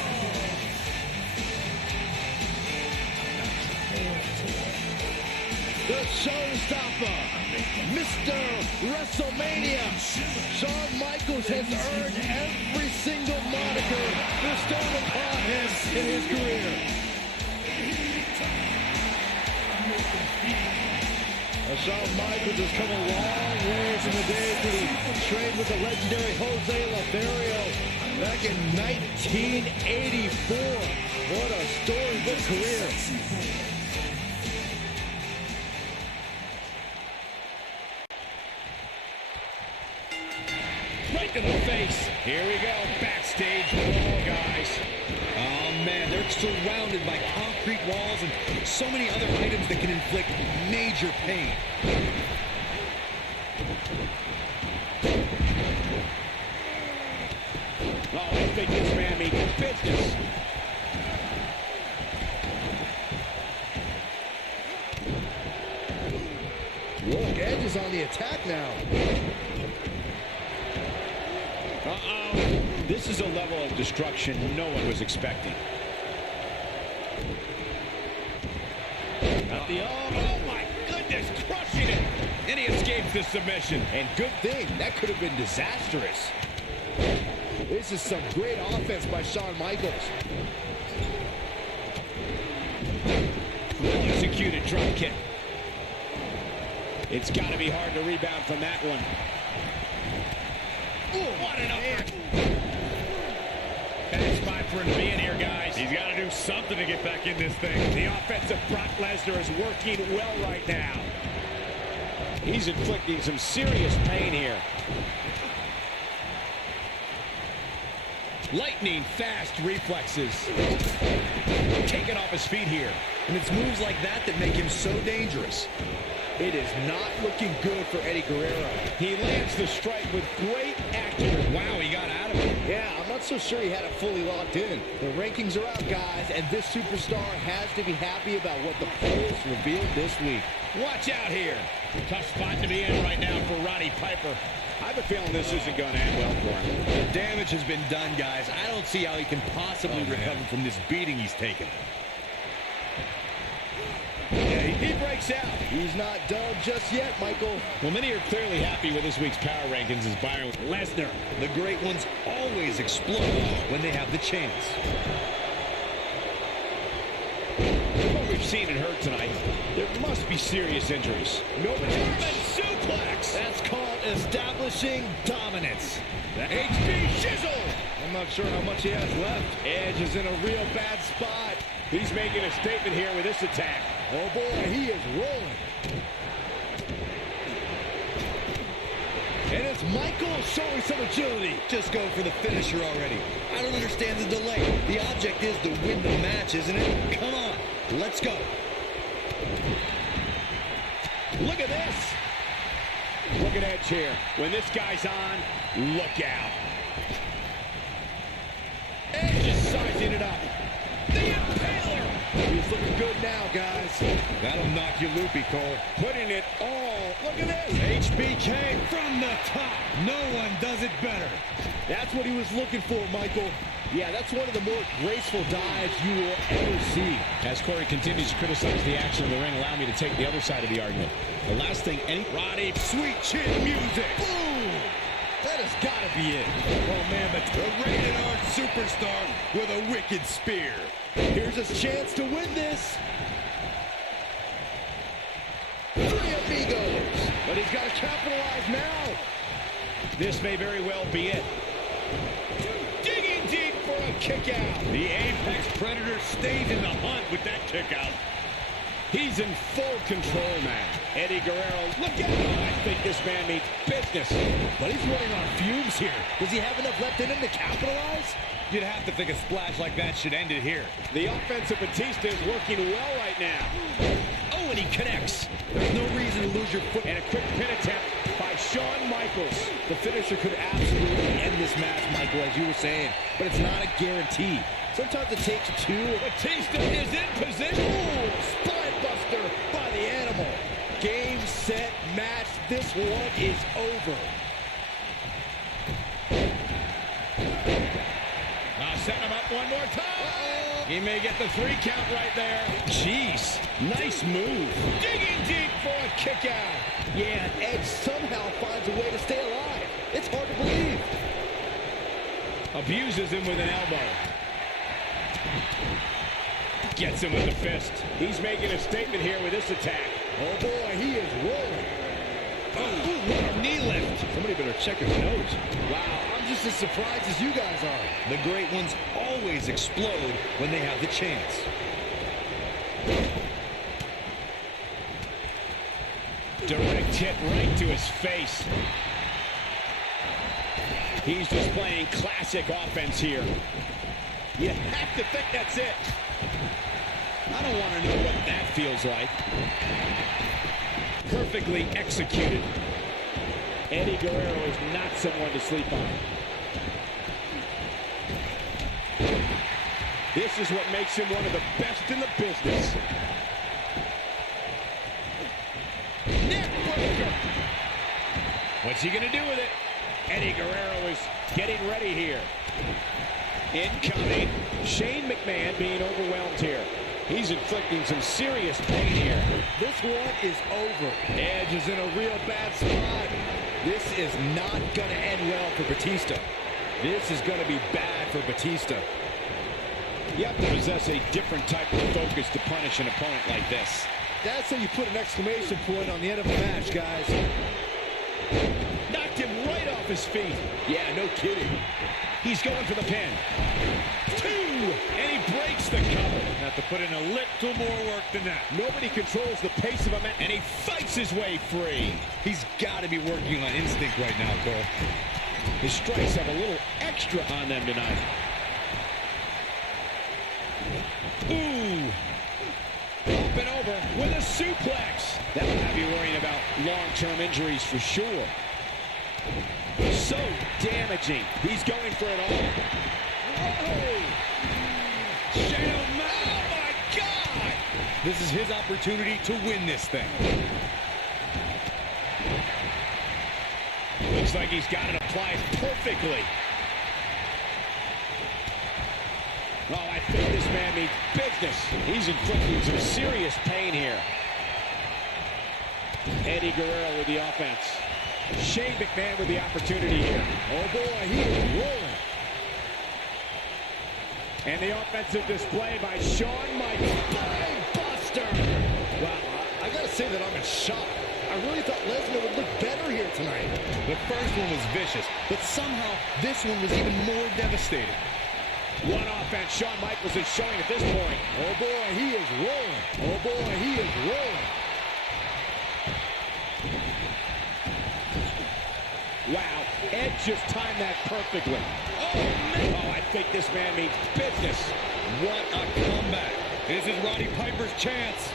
The showstopper, Mr. WrestleMania. Shawn Michaels has earned every single moniker bestowed upon him in his career. Shawn Michaels has come a long way from the days when he trained with the legendary Jose Lothario back in 1984. What a storybook career. Right to the face. Here we go. Backstage brawl, guys. Oh, man, they're surrounded by concrete walls and so many other items that can inflict major pain. Oh, I think this man means business. Look, Edge is on the attack now. Uh-oh. This is a level of destruction no one was expecting. At the oh my goodness, crushing it. And he escapes the submission. And good thing, that could have been disastrous. This is some great offense by Shawn Michaels. Well executed drop kick. It's got to be hard to rebound from that one. Ooh, what an uppercut. Bad spot for him to be in here, guys. He's got to do something to get back in this thing. The offensive Brock Lesnar is working well right now. He's inflicting some serious pain here. Lightning fast reflexes. Taken off his feet here. And it's moves like that that make him so dangerous. It is not looking good for Eddie Guerrero. He lands the strike with great accuracy. Wow, he got out of it. Yeah, I'm not so sure he had it fully locked in. The rankings are out, guys, and this superstar has to be happy about what the polls revealed this week. Watch out here. Tough spot to be in right now for Roddy Piper. I have a feeling this isn't going to end well for him. The damage has been done, guys. I don't see how he can possibly recover from this beating he's taken. Yeah, he breaks out. He's not done just yet, Michael. Well, many are clearly happy with this week's power rankings as Byron with Lesnar. The great ones always explode when they have the chance. From what we've seen and heard tonight, there must be serious injuries. No German suplex. That's called establishing dominance. HB shizzle. I'm not sure how much he has left. Edge is in a real bad spot. He's making a statement here with this attack. Oh boy, he is rolling. And it's Michael showing some agility. Just go for the finisher already. I don't understand the delay. The object is to win the match, isn't it? Come on, let's go. Look at this. Look at Edge here. When this guy's on, look out. Edge is sizing it up. The Impaler. He's looking good now, guys. That'll knock you loopy, Cole. Putting it all. Look at this. HBK from the top. No one does it better. That's what he was looking for, Michael. Yeah, that's one of the more graceful dives you will ever see. As Corey continues to criticize the action in the ring, allow me to take the other side of the argument. The last thing any... Roddy, sweet chin music. Boom! That has got to be it. Oh, man, but the rated R superstar with a wicked spear. Here's his chance to win this. Three amigos. But he's got to capitalize now. This may very well be it. Digging deep for a kick out. The Apex Predator stays in the hunt with that kick out. He's in full control now. Eddie Guerrero, look out! I think this man means business. But he's running on fumes here. Does he have enough left in him to capitalize? You'd have to think a splash like that should end it here. The offensive Batista is working well right now. Oh, and he connects. There's no reason to lose your foot. And a quick pin attempt by Shawn Michaels. The finisher could absolutely end this match, Michael, as you were saying. But it's not a guarantee. Sometimes it takes two. Batista is in position. Ooh, spine buster by the animal. Game, set, match. This one is over. Now set him up one more time. He may get the 3 count right there. Jeez, nice move. Digging deep for a kick out. Yeah, and Edge somehow finds a way to stay alive. It's hard to believe. Abuses him with an elbow. Gets him with the fist. He's making a statement here with this attack. Oh boy, he is rolling. Oh, what a knee lift. Somebody better check his nose. Wow, I'm just as surprised as you guys are. The great ones always explode when they have the chance. Direct hit right to his face. He's displaying classic offense here. You have to think that's it. I don't want to know what that feels like. Perfectly executed. Eddie Guerrero is not someone to sleep on. This is what makes him one of the best in the business. Neck breaker. What's he going to do with it? Eddie Guerrero is getting ready here. Incoming. Shane McMahon being overwhelmed here. He's inflicting some serious pain here. This one is over. Edge is in a real bad spot. This is not going to end well for Batista. This is going to be bad for Batista. You have to possess a different type of focus to punish an opponent like this. That's how you put an exclamation point on the end of a match, guys. Knocked him right off his feet. Yeah, no kidding. He's going for the pin. 2, and he breaks the cover. Have to put in a little more work than that. Nobody controls the pace of a match, and he fights his way free. He's got to be working on instinct right now, Cole. His strikes have a little extra on them tonight. Ooh. Up and over with a suplex. That will have you worrying about long-term injuries for sure. So damaging. He's going for it all. Whoa! Oh, my God! This is his opportunity to win this thing. Looks like he's got it applied perfectly. Oh, I think this man means business. He's inflicting some serious pain here. Eddie Guerrero with the offense. Shane McMahon with the opportunity here. Oh, boy, he is rolling. And the offensive display by Shawn Michaels. Bang, a shot. I really thought Lesnar would look better here tonight. The first one was vicious, but somehow this one was even more devastating. One offense Shawn Michaels is showing at this point. Oh boy, he is rolling. Oh boy, he is rolling. Wow, Edge just timed that perfectly. Oh, man. Oh, I think this man means business. What a comeback. This is Roddy Piper's chance.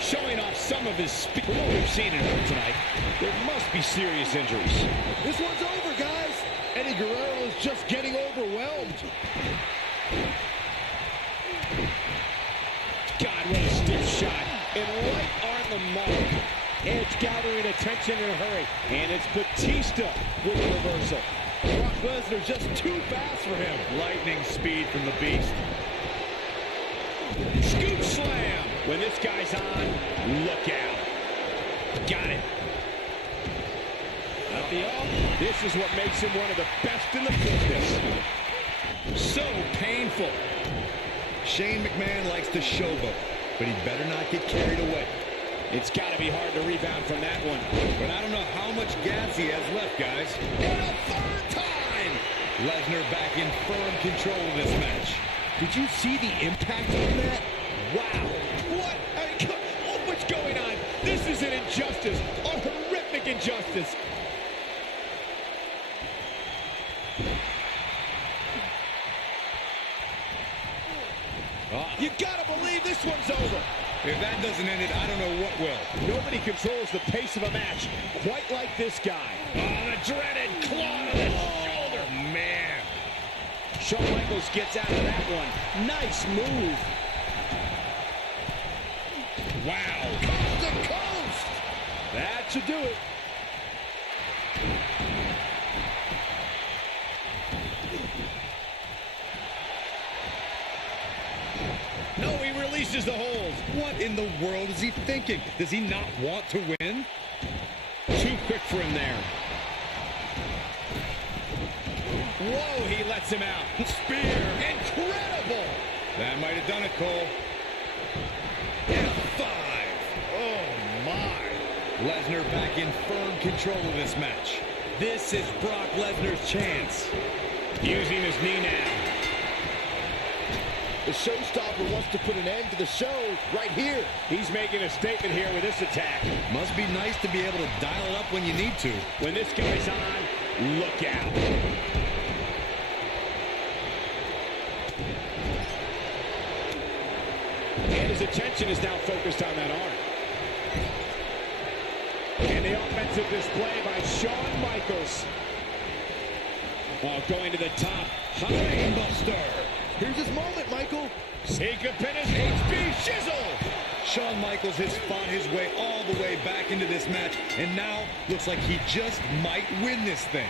Showing off some of his speed. From what we've seen in him tonight, there must be serious injuries. This one's over, guys. Eddie Guerrero is just getting overwhelmed. God, what a stiff shot. And right on the mark. Edge gathering attention in a hurry. And it's Batista with a reversal. Brock Lesnar just too fast for him. Lightning speed from the Beast. Scoop slam. When this guy's on, look out. Got it. Out the off. This is what makes him one of the best in the business. So painful. Shane McMahon likes to showboat, but he better not get carried away. It's got to be hard to rebound from that one. But I don't know how much gas he has left, guys. And a third time. Lesnar back in firm control of this match. Did you see the impact on that? Wow. What? What's going on? This is an injustice. A horrific injustice. You gotta believe this one's over. If that doesn't end it, I don't know what will. Nobody controls the pace of a match quite like this guy. Oh, the dreaded claw to the shoulder. Man. Shawn Michaels gets out of that one. Nice move. Wow. Coast to coast. That should do it. No, he releases the hold. What in the world is he thinking? Does he not want to win? Too quick for him there. Whoa, he lets him out. Spear. Incredible. That might have done it, Cole. F5. Oh, my. Lesnar back in firm control of this match. This is Brock Lesnar's chance. Using his knee now. The showstopper wants to put an end to the show right here. He's making a statement here with this attack. Must be nice to be able to dial it up when you need to. When this guy's on, look out. And his attention is now focused on that arm. And the offensive display by Shawn Michaels. Oh, going to the top. Brainbuster. Here's his moment, Michael. He could pin his HB shizzle. Shawn Michaels has fought his way all the way back into this match, and now looks like he just might win this thing.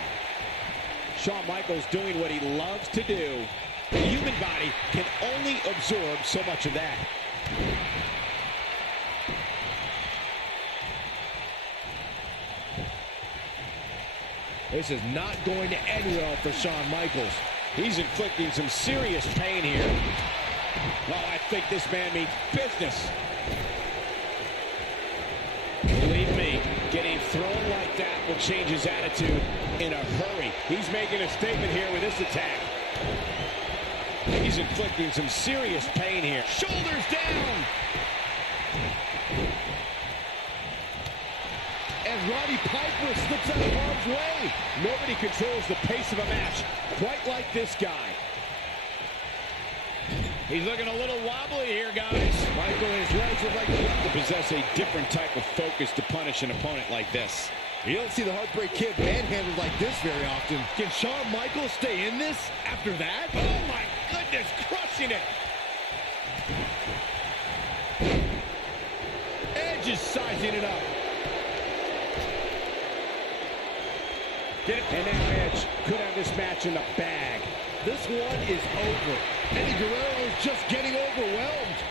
Shawn Michaels doing what he loves to do. The human body can only absorb so much of that. This is not going to end well for Shawn Michaels. He's inflicting some serious pain here. Oh, I think this man means business. Believe me, getting thrown like that will change his attitude in a hurry. He's making a statement here with this attack. He's inflicting some serious pain here. Shoulders down. And Roddy Piper slips out of harm's way. Nobody controls the pace of a match quite like this guy. He's looking a little wobbly here, guys. Michael and his legs would like to possess a different type of focus to punish an opponent like this. You don't see the Heartbreak Kid manhandled like this very often. Can Shawn Michaels stay in this after that? Oh, my goodness, crushing it. Edge is sizing it up. Get it. And now Edge could have this match in the bag. This one is over. Eddie Guerrero is just getting overwhelmed.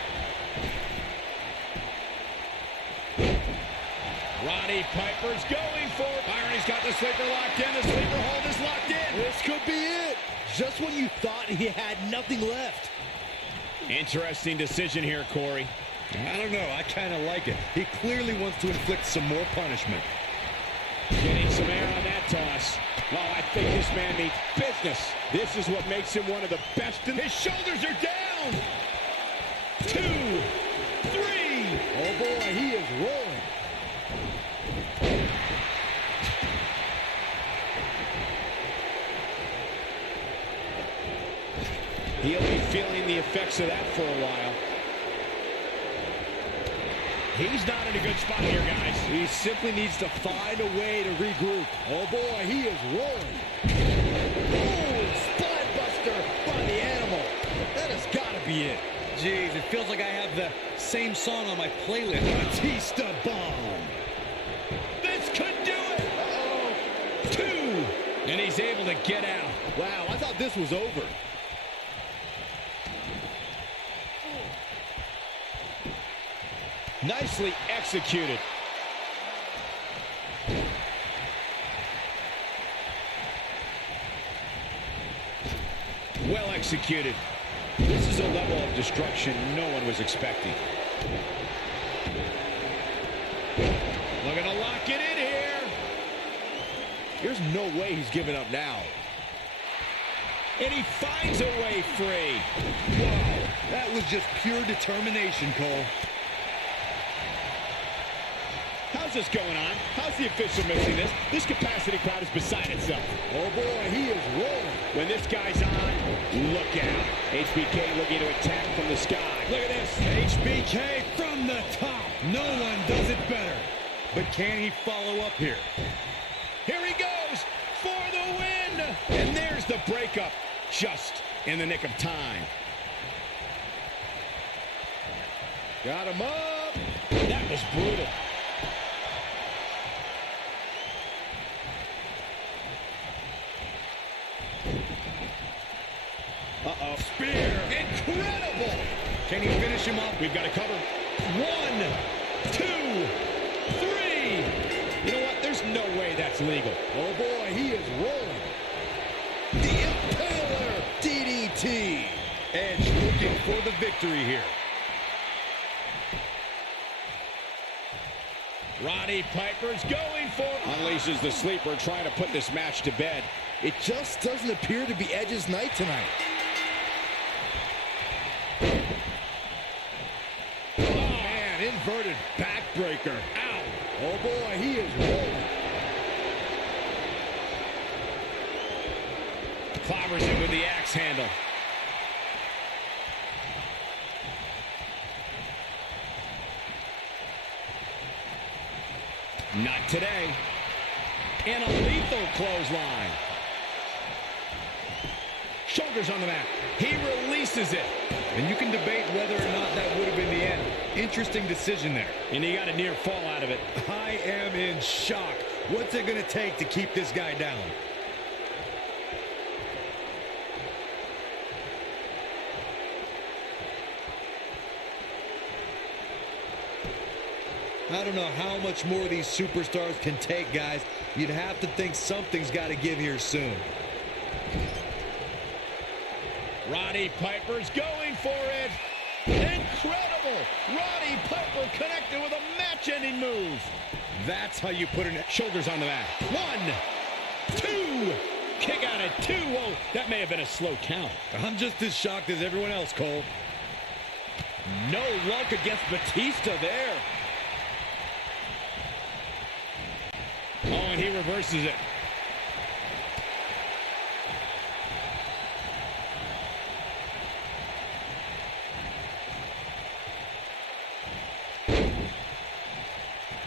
Roddy Piper's going for it. Byron's got the sleeper locked in. The sleeper hold is locked in. This could be it. Just when you thought he had nothing left. Interesting decision here, Corey. I don't know. I kind of like it. He clearly wants to inflict some more punishment. Getting some air on that toss. Oh, I think this man means business. This is what makes him one of the best. His shoulders are down. 2, 3. Oh, boy, he is rolling. He'll be feeling the effects of that for a while. He's not in a good spot here, guys. He simply needs to find a way to regroup. Oh, boy, he is rolling. Oh, spine buster by the animal. That has got to be it. Jeez, it feels like I have the same song on my playlist. Batista bomb. This could do it. Uh-oh. 2. And he's able to get out. Wow, I thought this was over. Nicely executed. Well executed. This is a level of destruction no one was expecting. Looking to lock it in here. There's no way he's giving up now. And he finds a way free. Wow, that was just pure determination, Cole. How's this going on? How's the official missing this? This capacity crowd is beside itself. Oh, boy, he is rolling. When this guy's on, look out. HBK looking to attack from the sky. Look at this. HBK from the top. No one does it better. But can he follow up here? Here he goes for the win. And there's the breakup just in the nick of time. Got him up. That was brutal. Uh-oh. Spear. Incredible. Can he finish him off? We've got to cover. 1, 2, 3. You know what? There's no way that's legal. Oh, boy, he is rolling. The Impaler DDT. Edge looking for the victory here. Roddy Piper's going for unleashes the sleeper, trying to put this match to bed. It just doesn't appear to be Edge's night tonight. Oh, man, inverted backbreaker. Ow. Oh, boy, he is rolling. Clobbers him with the axe handle. Not today. And a lethal clothesline. Shoulders on the mat. He releases it. And you can debate whether or not that would have been the end. Interesting decision there. And he got a near fall out of it. I am in shock. What's it going to take to keep this guy down? I don't know how much more these superstars can take, guys. You'd have to think something's got to give here soon. Roddy Piper's going for it. Incredible. Roddy Piper connected with a match-ending move. That's how you put it. Shoulders on the mat. 1, 2. Kick out at 2. Whoa, that may have been a slow count. I'm just as shocked as everyone else, Cole. No luck against Batista there. Oh, and he reverses it.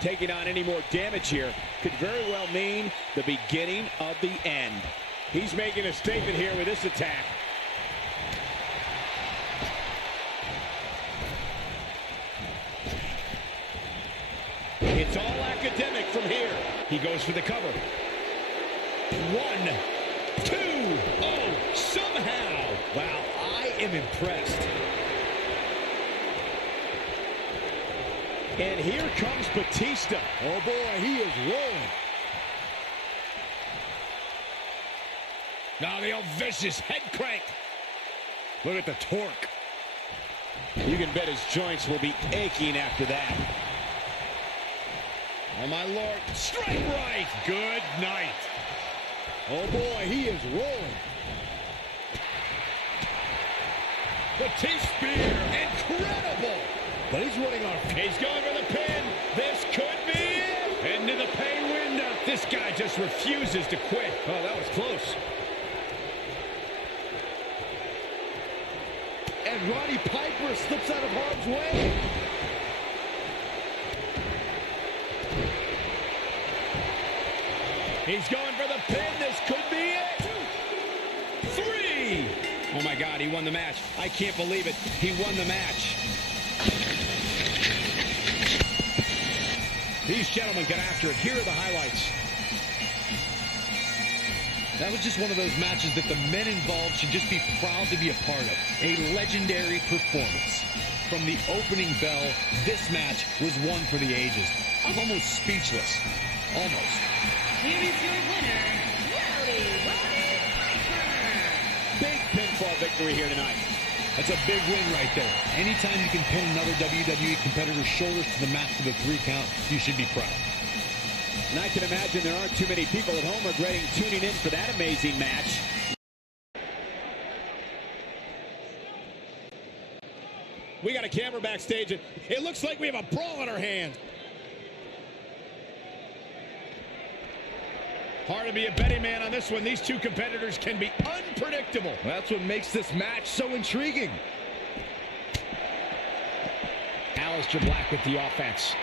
Taking on any more damage here could very well mean the beginning of the end. He's making a statement here with this attack. It's all academic from here. He goes for the cover. 1, 2. Oh, somehow. Wow, I am impressed. And here comes Batista. Oh, boy, he is rolling. Now the old vicious head crank. Look at the torque. You can bet his joints will be aching after that. Oh, my Lord. Strike right. Good night. Oh, boy, he is rolling. Batiste spear. Incredible. But he's running off. He's going for the pin. This could be it. Into the pay window. This guy just refuses to quit. Oh, that was close. And Roddy Piper slips out of harm's way. He's going for the pin. This could be it. 3. Oh, my God, he won the match. I can't believe it. He won the match. These gentlemen get after it. Here are the highlights. That was just one of those matches that the men involved should just be proud to be a part of. A legendary performance. From the opening bell, this match was one for the ages. I'm almost speechless. Almost. Here is your winner, Big pinfall victory here tonight. That's a big win right there. Anytime you can pin another WWE competitor's shoulders to the mat for the 3 count, you should be proud. And I can imagine there aren't too many people at home regretting tuning in for that amazing match. We got a camera backstage, and it looks like we have a brawl on our hands. Hard to be a betting man on this one. These two competitors can be unpredictable. That's what makes this match so intriguing. Aleister Black with the offense.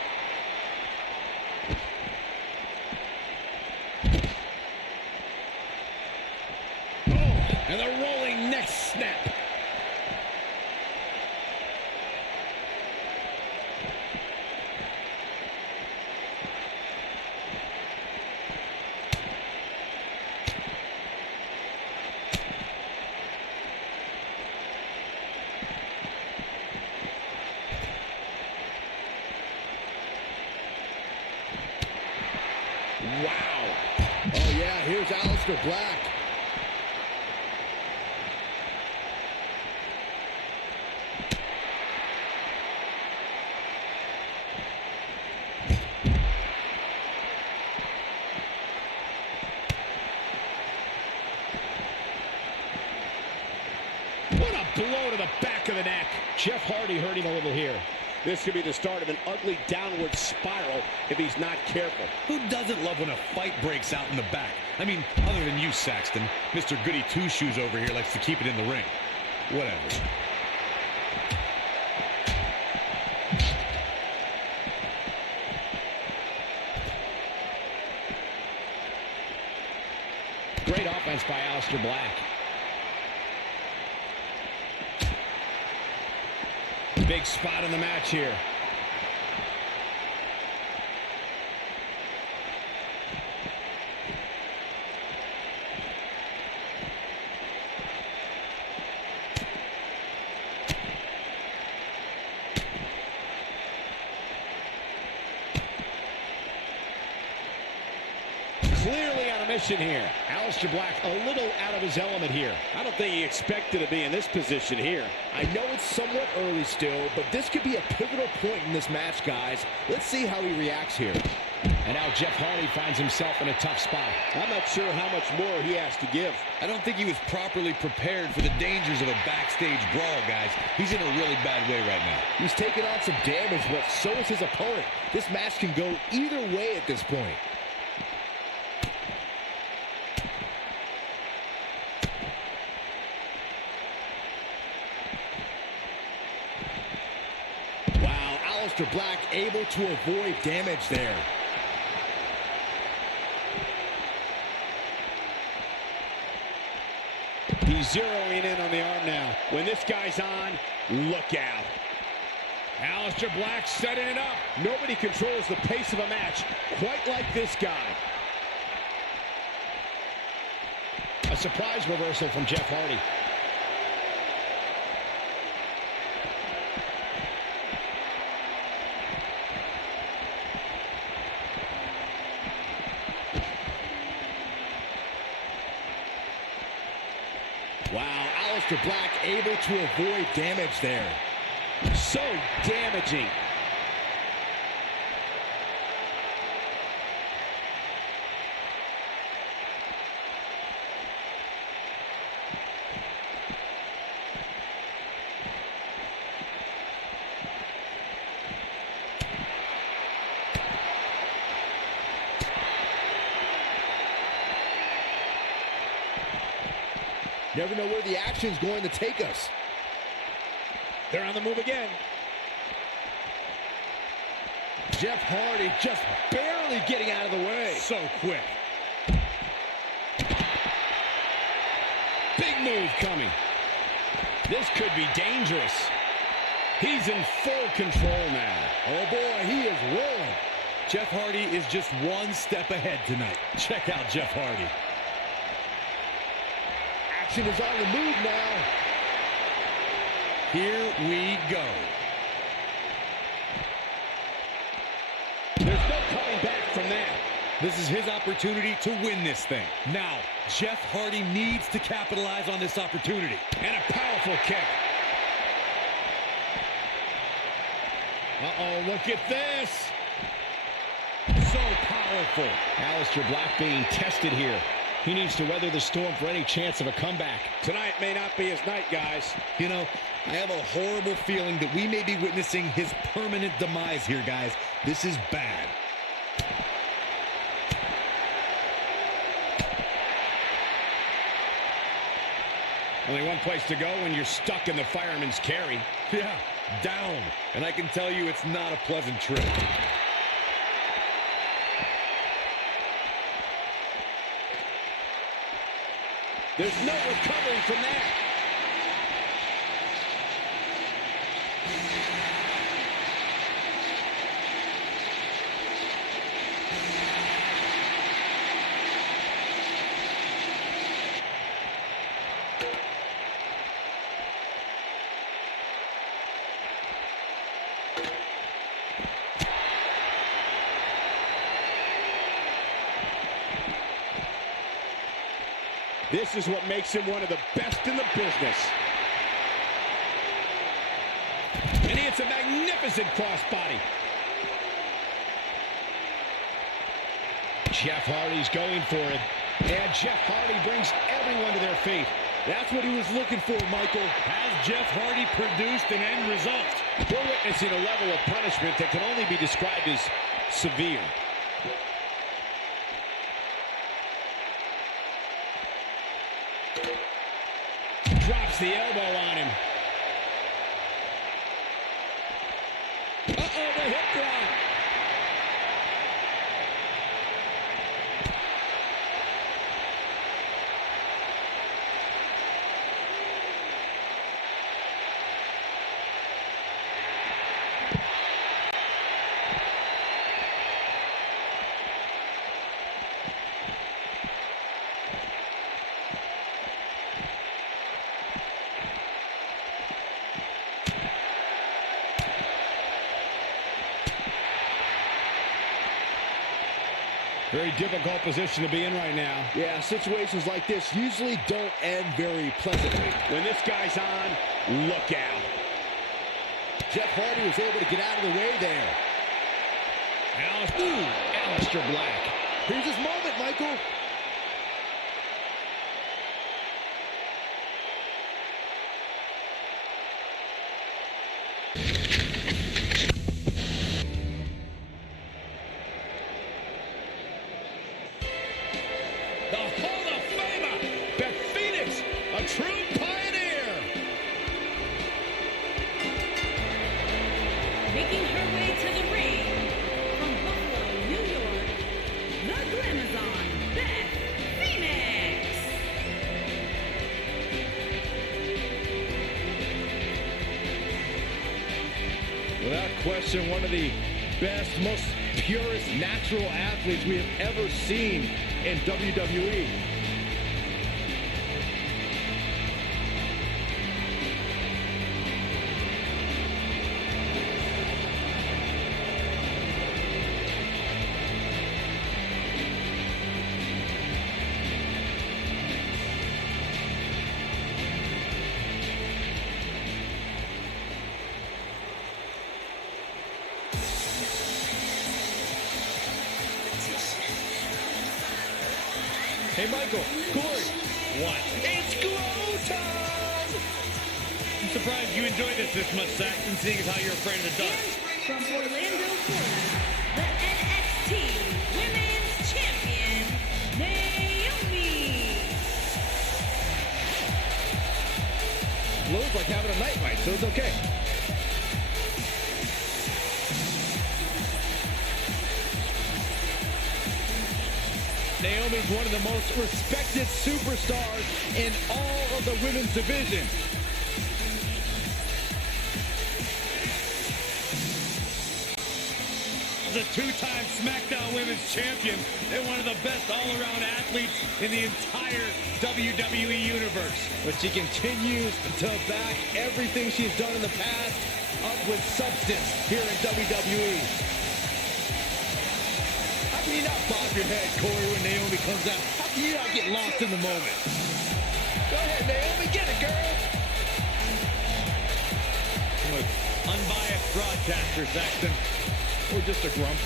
Oh, and the rolling neck snap. Wow. Oh, yeah, here's Aleister Black. What a blow to the back of the neck. Jeff Hardy hurting a little here. This could be the start of an ugly downward spiral if he's not careful. Who doesn't love when a fight breaks out in the back? I mean, other than you, Saxton. Mr. Goody Two-Shoes over here likes to keep it in the ring. Whatever. Great offense by Aleister Black. Big spot in the match here. Clearly on a mission here. Aleister Black a little out of his element here. I don't think he expected to be in this position here. I know it's somewhat early still, but this could be a pivotal point in this match, guys. Let's see how he reacts here. And now Jeff Hardy finds himself in a tough spot. I'm not sure how much more he has to give. I don't think he was properly prepared for the dangers of a backstage brawl, guys. He's in a really bad way right now. He's taking on some damage, but so is his opponent. This match can go either way at this point. Wow, Aleister Black able to avoid damage there. He's zeroing in on the arm now. When this guy's on, look out. Aleister Black setting it up. Nobody controls the pace of a match quite like this guy. A surprise reversal from Jeff Hardy. Wow, Aleister Black able to avoid damage there. so damaging. Never know where the action's going to take us. They're on the move again. Jeff Hardy just barely getting out of the way. So quick. Big move coming. This could be dangerous. He's in full control now. Oh boy, he is rolling. Jeff Hardy is just one step ahead tonight. Check out Jeff Hardy. Action is on the move now. Here we go. There's no coming back from that. This is his opportunity to win this thing. Now, Jeff Hardy needs to capitalize on this opportunity. And a powerful kick. Uh-oh, look at this. So powerful. Aleister Black being tested here. He needs to weather the storm for any chance of a comeback. Tonight may not be his night, guys. You know, I have a horrible feeling that we may be witnessing his permanent demise here, guys. This is bad. Only one place to go when you're stuck in the fireman's carry. Yeah, down. And I can tell you it's not a pleasant trip. There's no recovering from that. This is what makes him one of the best in the business. And he hits a magnificent crossbody. Jeff Hardy's going for it. And Jeff Hardy brings everyone to their feet. That's what he was looking for, Michael. Has Jeff Hardy produced an end result? We're witnessing a level of punishment that can only be described as severe. Drops the elbow on him. Uh-oh, the hip drop. Very difficult position to be in right now. Yeah, situations like this usually don't end very pleasantly. When this guy's on, look out. Jeff Hardy was able to get out of the way there. Aleister Black. Here's his moment, Michael. Making her way to the ring from Buffalo, New York, the Glamazon, Beth Phoenix. Without question, one of the best, most purest natural athletes we have ever seen in WWE. Hey, Michael, Corey. What? It's glow time! I'm surprised you enjoyed this much, Saxton, seeing as how you're afraid of the dark. From Orlando, Florida, the NXT Women's Champion, Naomi. Glow's like having a night light, so it's okay. Naomi's one of the most respected superstars in all of the women's division. The two-time SmackDown Women's Champion and one of the best all-around athletes in the entire WWE Universe. But she continues to back everything she's done in the past up with substance here in WWE. How can you not bob your head, Corey, when Naomi comes out? How can you not get lost in the moment? Go ahead, Naomi, get it, girl. Unbiased broadcaster, Saxton. Or just a grump.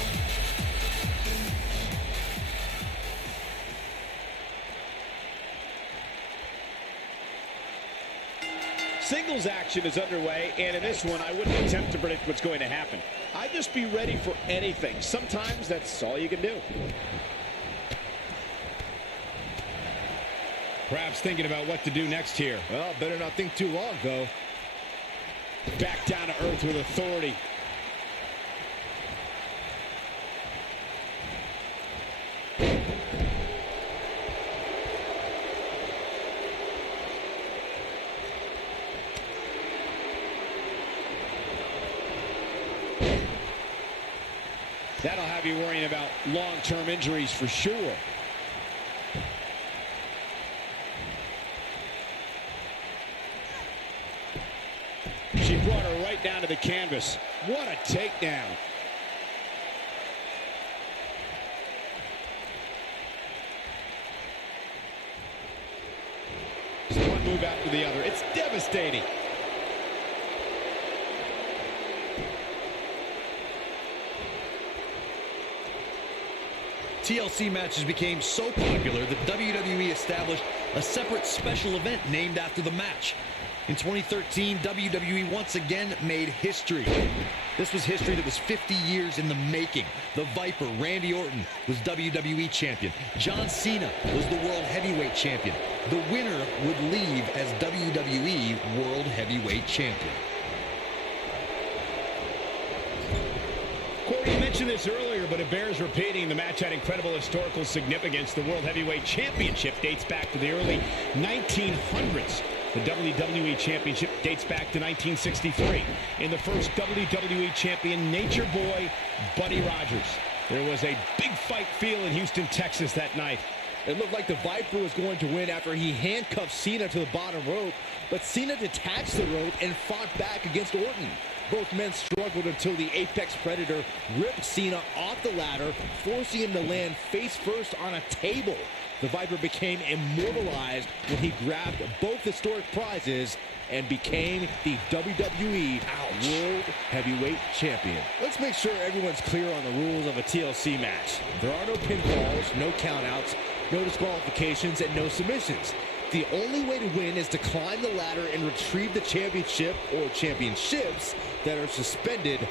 Singles action is underway, and in this one, I wouldn't attempt to predict what's going to happen. I'd just be ready for anything. Sometimes that's all you can do. Perhaps thinking about what to do next here. Well, better not think too long, though. Back down to earth with authority. That'll have you worrying about long-term injuries for sure. She brought her right down to the canvas. What a takedown. One move after the other. It's devastating. TLC matches became so popular that WWE established a separate special event named after the match. In 2013, WWE once again made history. This was history that was 50 years in the making. The Viper, Randy Orton, was WWE Champion. John Cena was the World Heavyweight Champion. The winner would leave as WWE World Heavyweight Champion. Corey, you mentioned this earlier, but it bears repeating. The match had incredible historical significance. The World Heavyweight Championship dates back to the early 1900s. The WWE Championship dates back to 1963. In the first WWE Champion, Nature Boy, Buddy Rogers. There was a big fight feel in Houston, Texas that night. It looked like the Viper was going to win after he handcuffed Cena to the bottom rope, but Cena detached the rope and fought back against Orton. Both men struggled until the Apex Predator ripped Cena off the ladder, forcing him to land face first on a table. The Viper became immortalized when he grabbed both historic prizes and became the WWE World Heavyweight Champion. Let's make sure everyone's clear on the rules of a TLC match. There are no pinfalls, no countouts, no disqualifications, and no submissions. The only way to win is to climb the ladder and retrieve the championship or championships that are suspended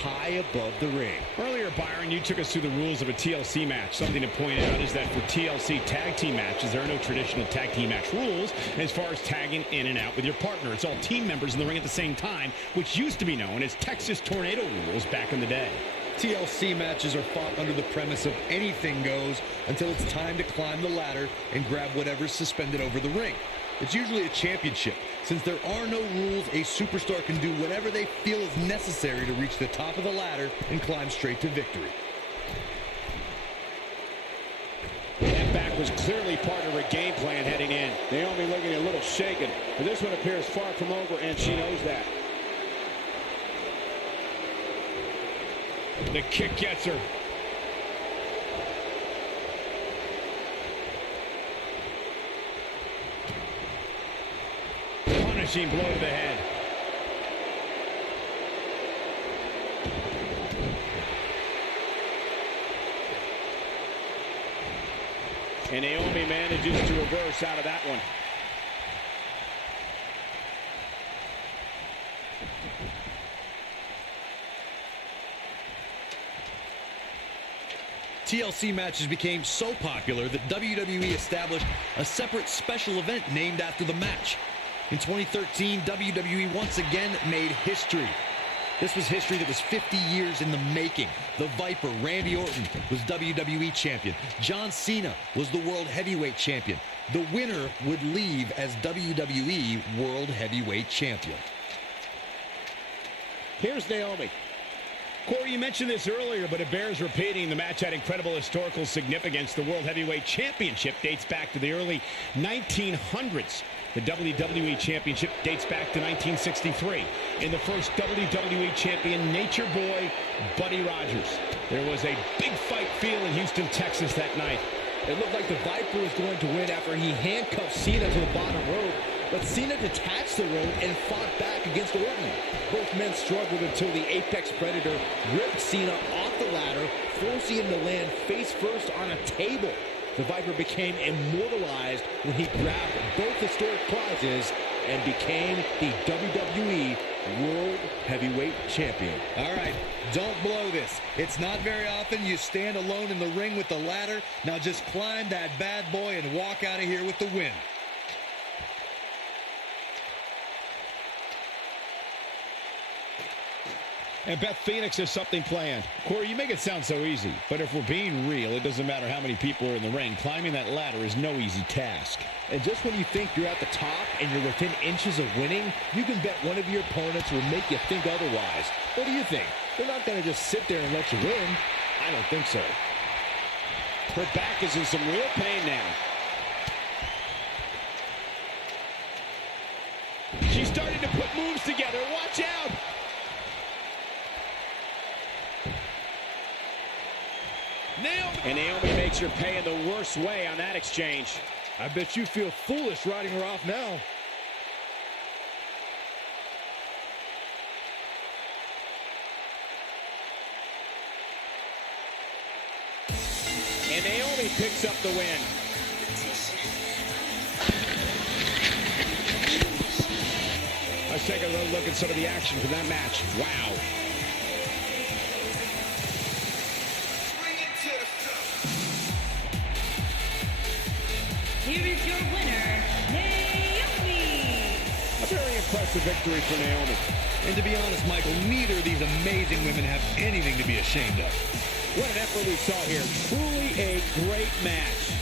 high above the ring. Earlier, Byron, you took us through the rules of a TLC match. Something to point out is that for TLC tag team matches, there are no traditional tag team match rules as far as tagging in and out with your partner. It's all team members in the ring at the same time, which used to be known as Texas Tornado rules back in the day. TLC matches are fought under the premise of anything goes until it's time to climb the ladder and grab whatever's suspended over the ring. It's usually a championship. Since there are no rules, a superstar can do whatever they feel is necessary to reach the top of the ladder and climb straight to victory. That back was clearly part of her game plan heading in. Naomi looking a little shaken, but this one appears far from over, and she knows that. The kick gets her. Punishing blow to the head. And Naomi manages to reverse out of that one. TLC matches became so popular that WWE established a separate special event named after the match. In 2013, WWE once again made history. This was history that was 50 years in the making. The Viper, Randy Orton, was WWE Champion. John Cena was the World Heavyweight Champion. The winner would leave as WWE World Heavyweight Champion. Here's Naomi. Corey, you mentioned this earlier, but it bears repeating. The match had incredible historical significance. The World Heavyweight Championship dates back to the early 1900s. The WWE Championship dates back to 1963. In the first WWE Champion, Nature Boy, Buddy Rogers. There was a big fight feel in Houston, Texas that night. It looked like the Viper was going to win after he handcuffed Cena to the bottom rope, but Cena detached the rope and fought back against Orton. Both men struggled until the Apex Predator ripped Cena off the ladder, forcing him to land face first on a table. The Viper became immortalized when he grabbed both historic prizes and became the WWE World Heavyweight Champion. All right, don't blow this. It's not very often you stand alone in the ring with the ladder. Now just climb that bad boy and walk out of here with the win. And Beth Phoenix has something planned. Corey, you make it sound so easy, but if we're being real, it doesn't matter how many people are in the ring. Climbing that ladder is no easy task. And just when you think you're at the top and you're within inches of winning, you can bet one of your opponents will make you think otherwise. What do you think? They're not going to just sit there and let you win. I don't think so. Her back is in some real pain now. She's starting to put moves together. Watch out! And Naomi makes her pay in the worst way on that exchange. I bet you feel foolish riding her off now. And Naomi picks up the win. Let's take a little look at some of the action from that match. Wow. Here is your winner, Naomi. A very impressive victory for Naomi. And to be honest, Michael, neither of these amazing women have anything to be ashamed of. What an effort we saw here. Truly a great match.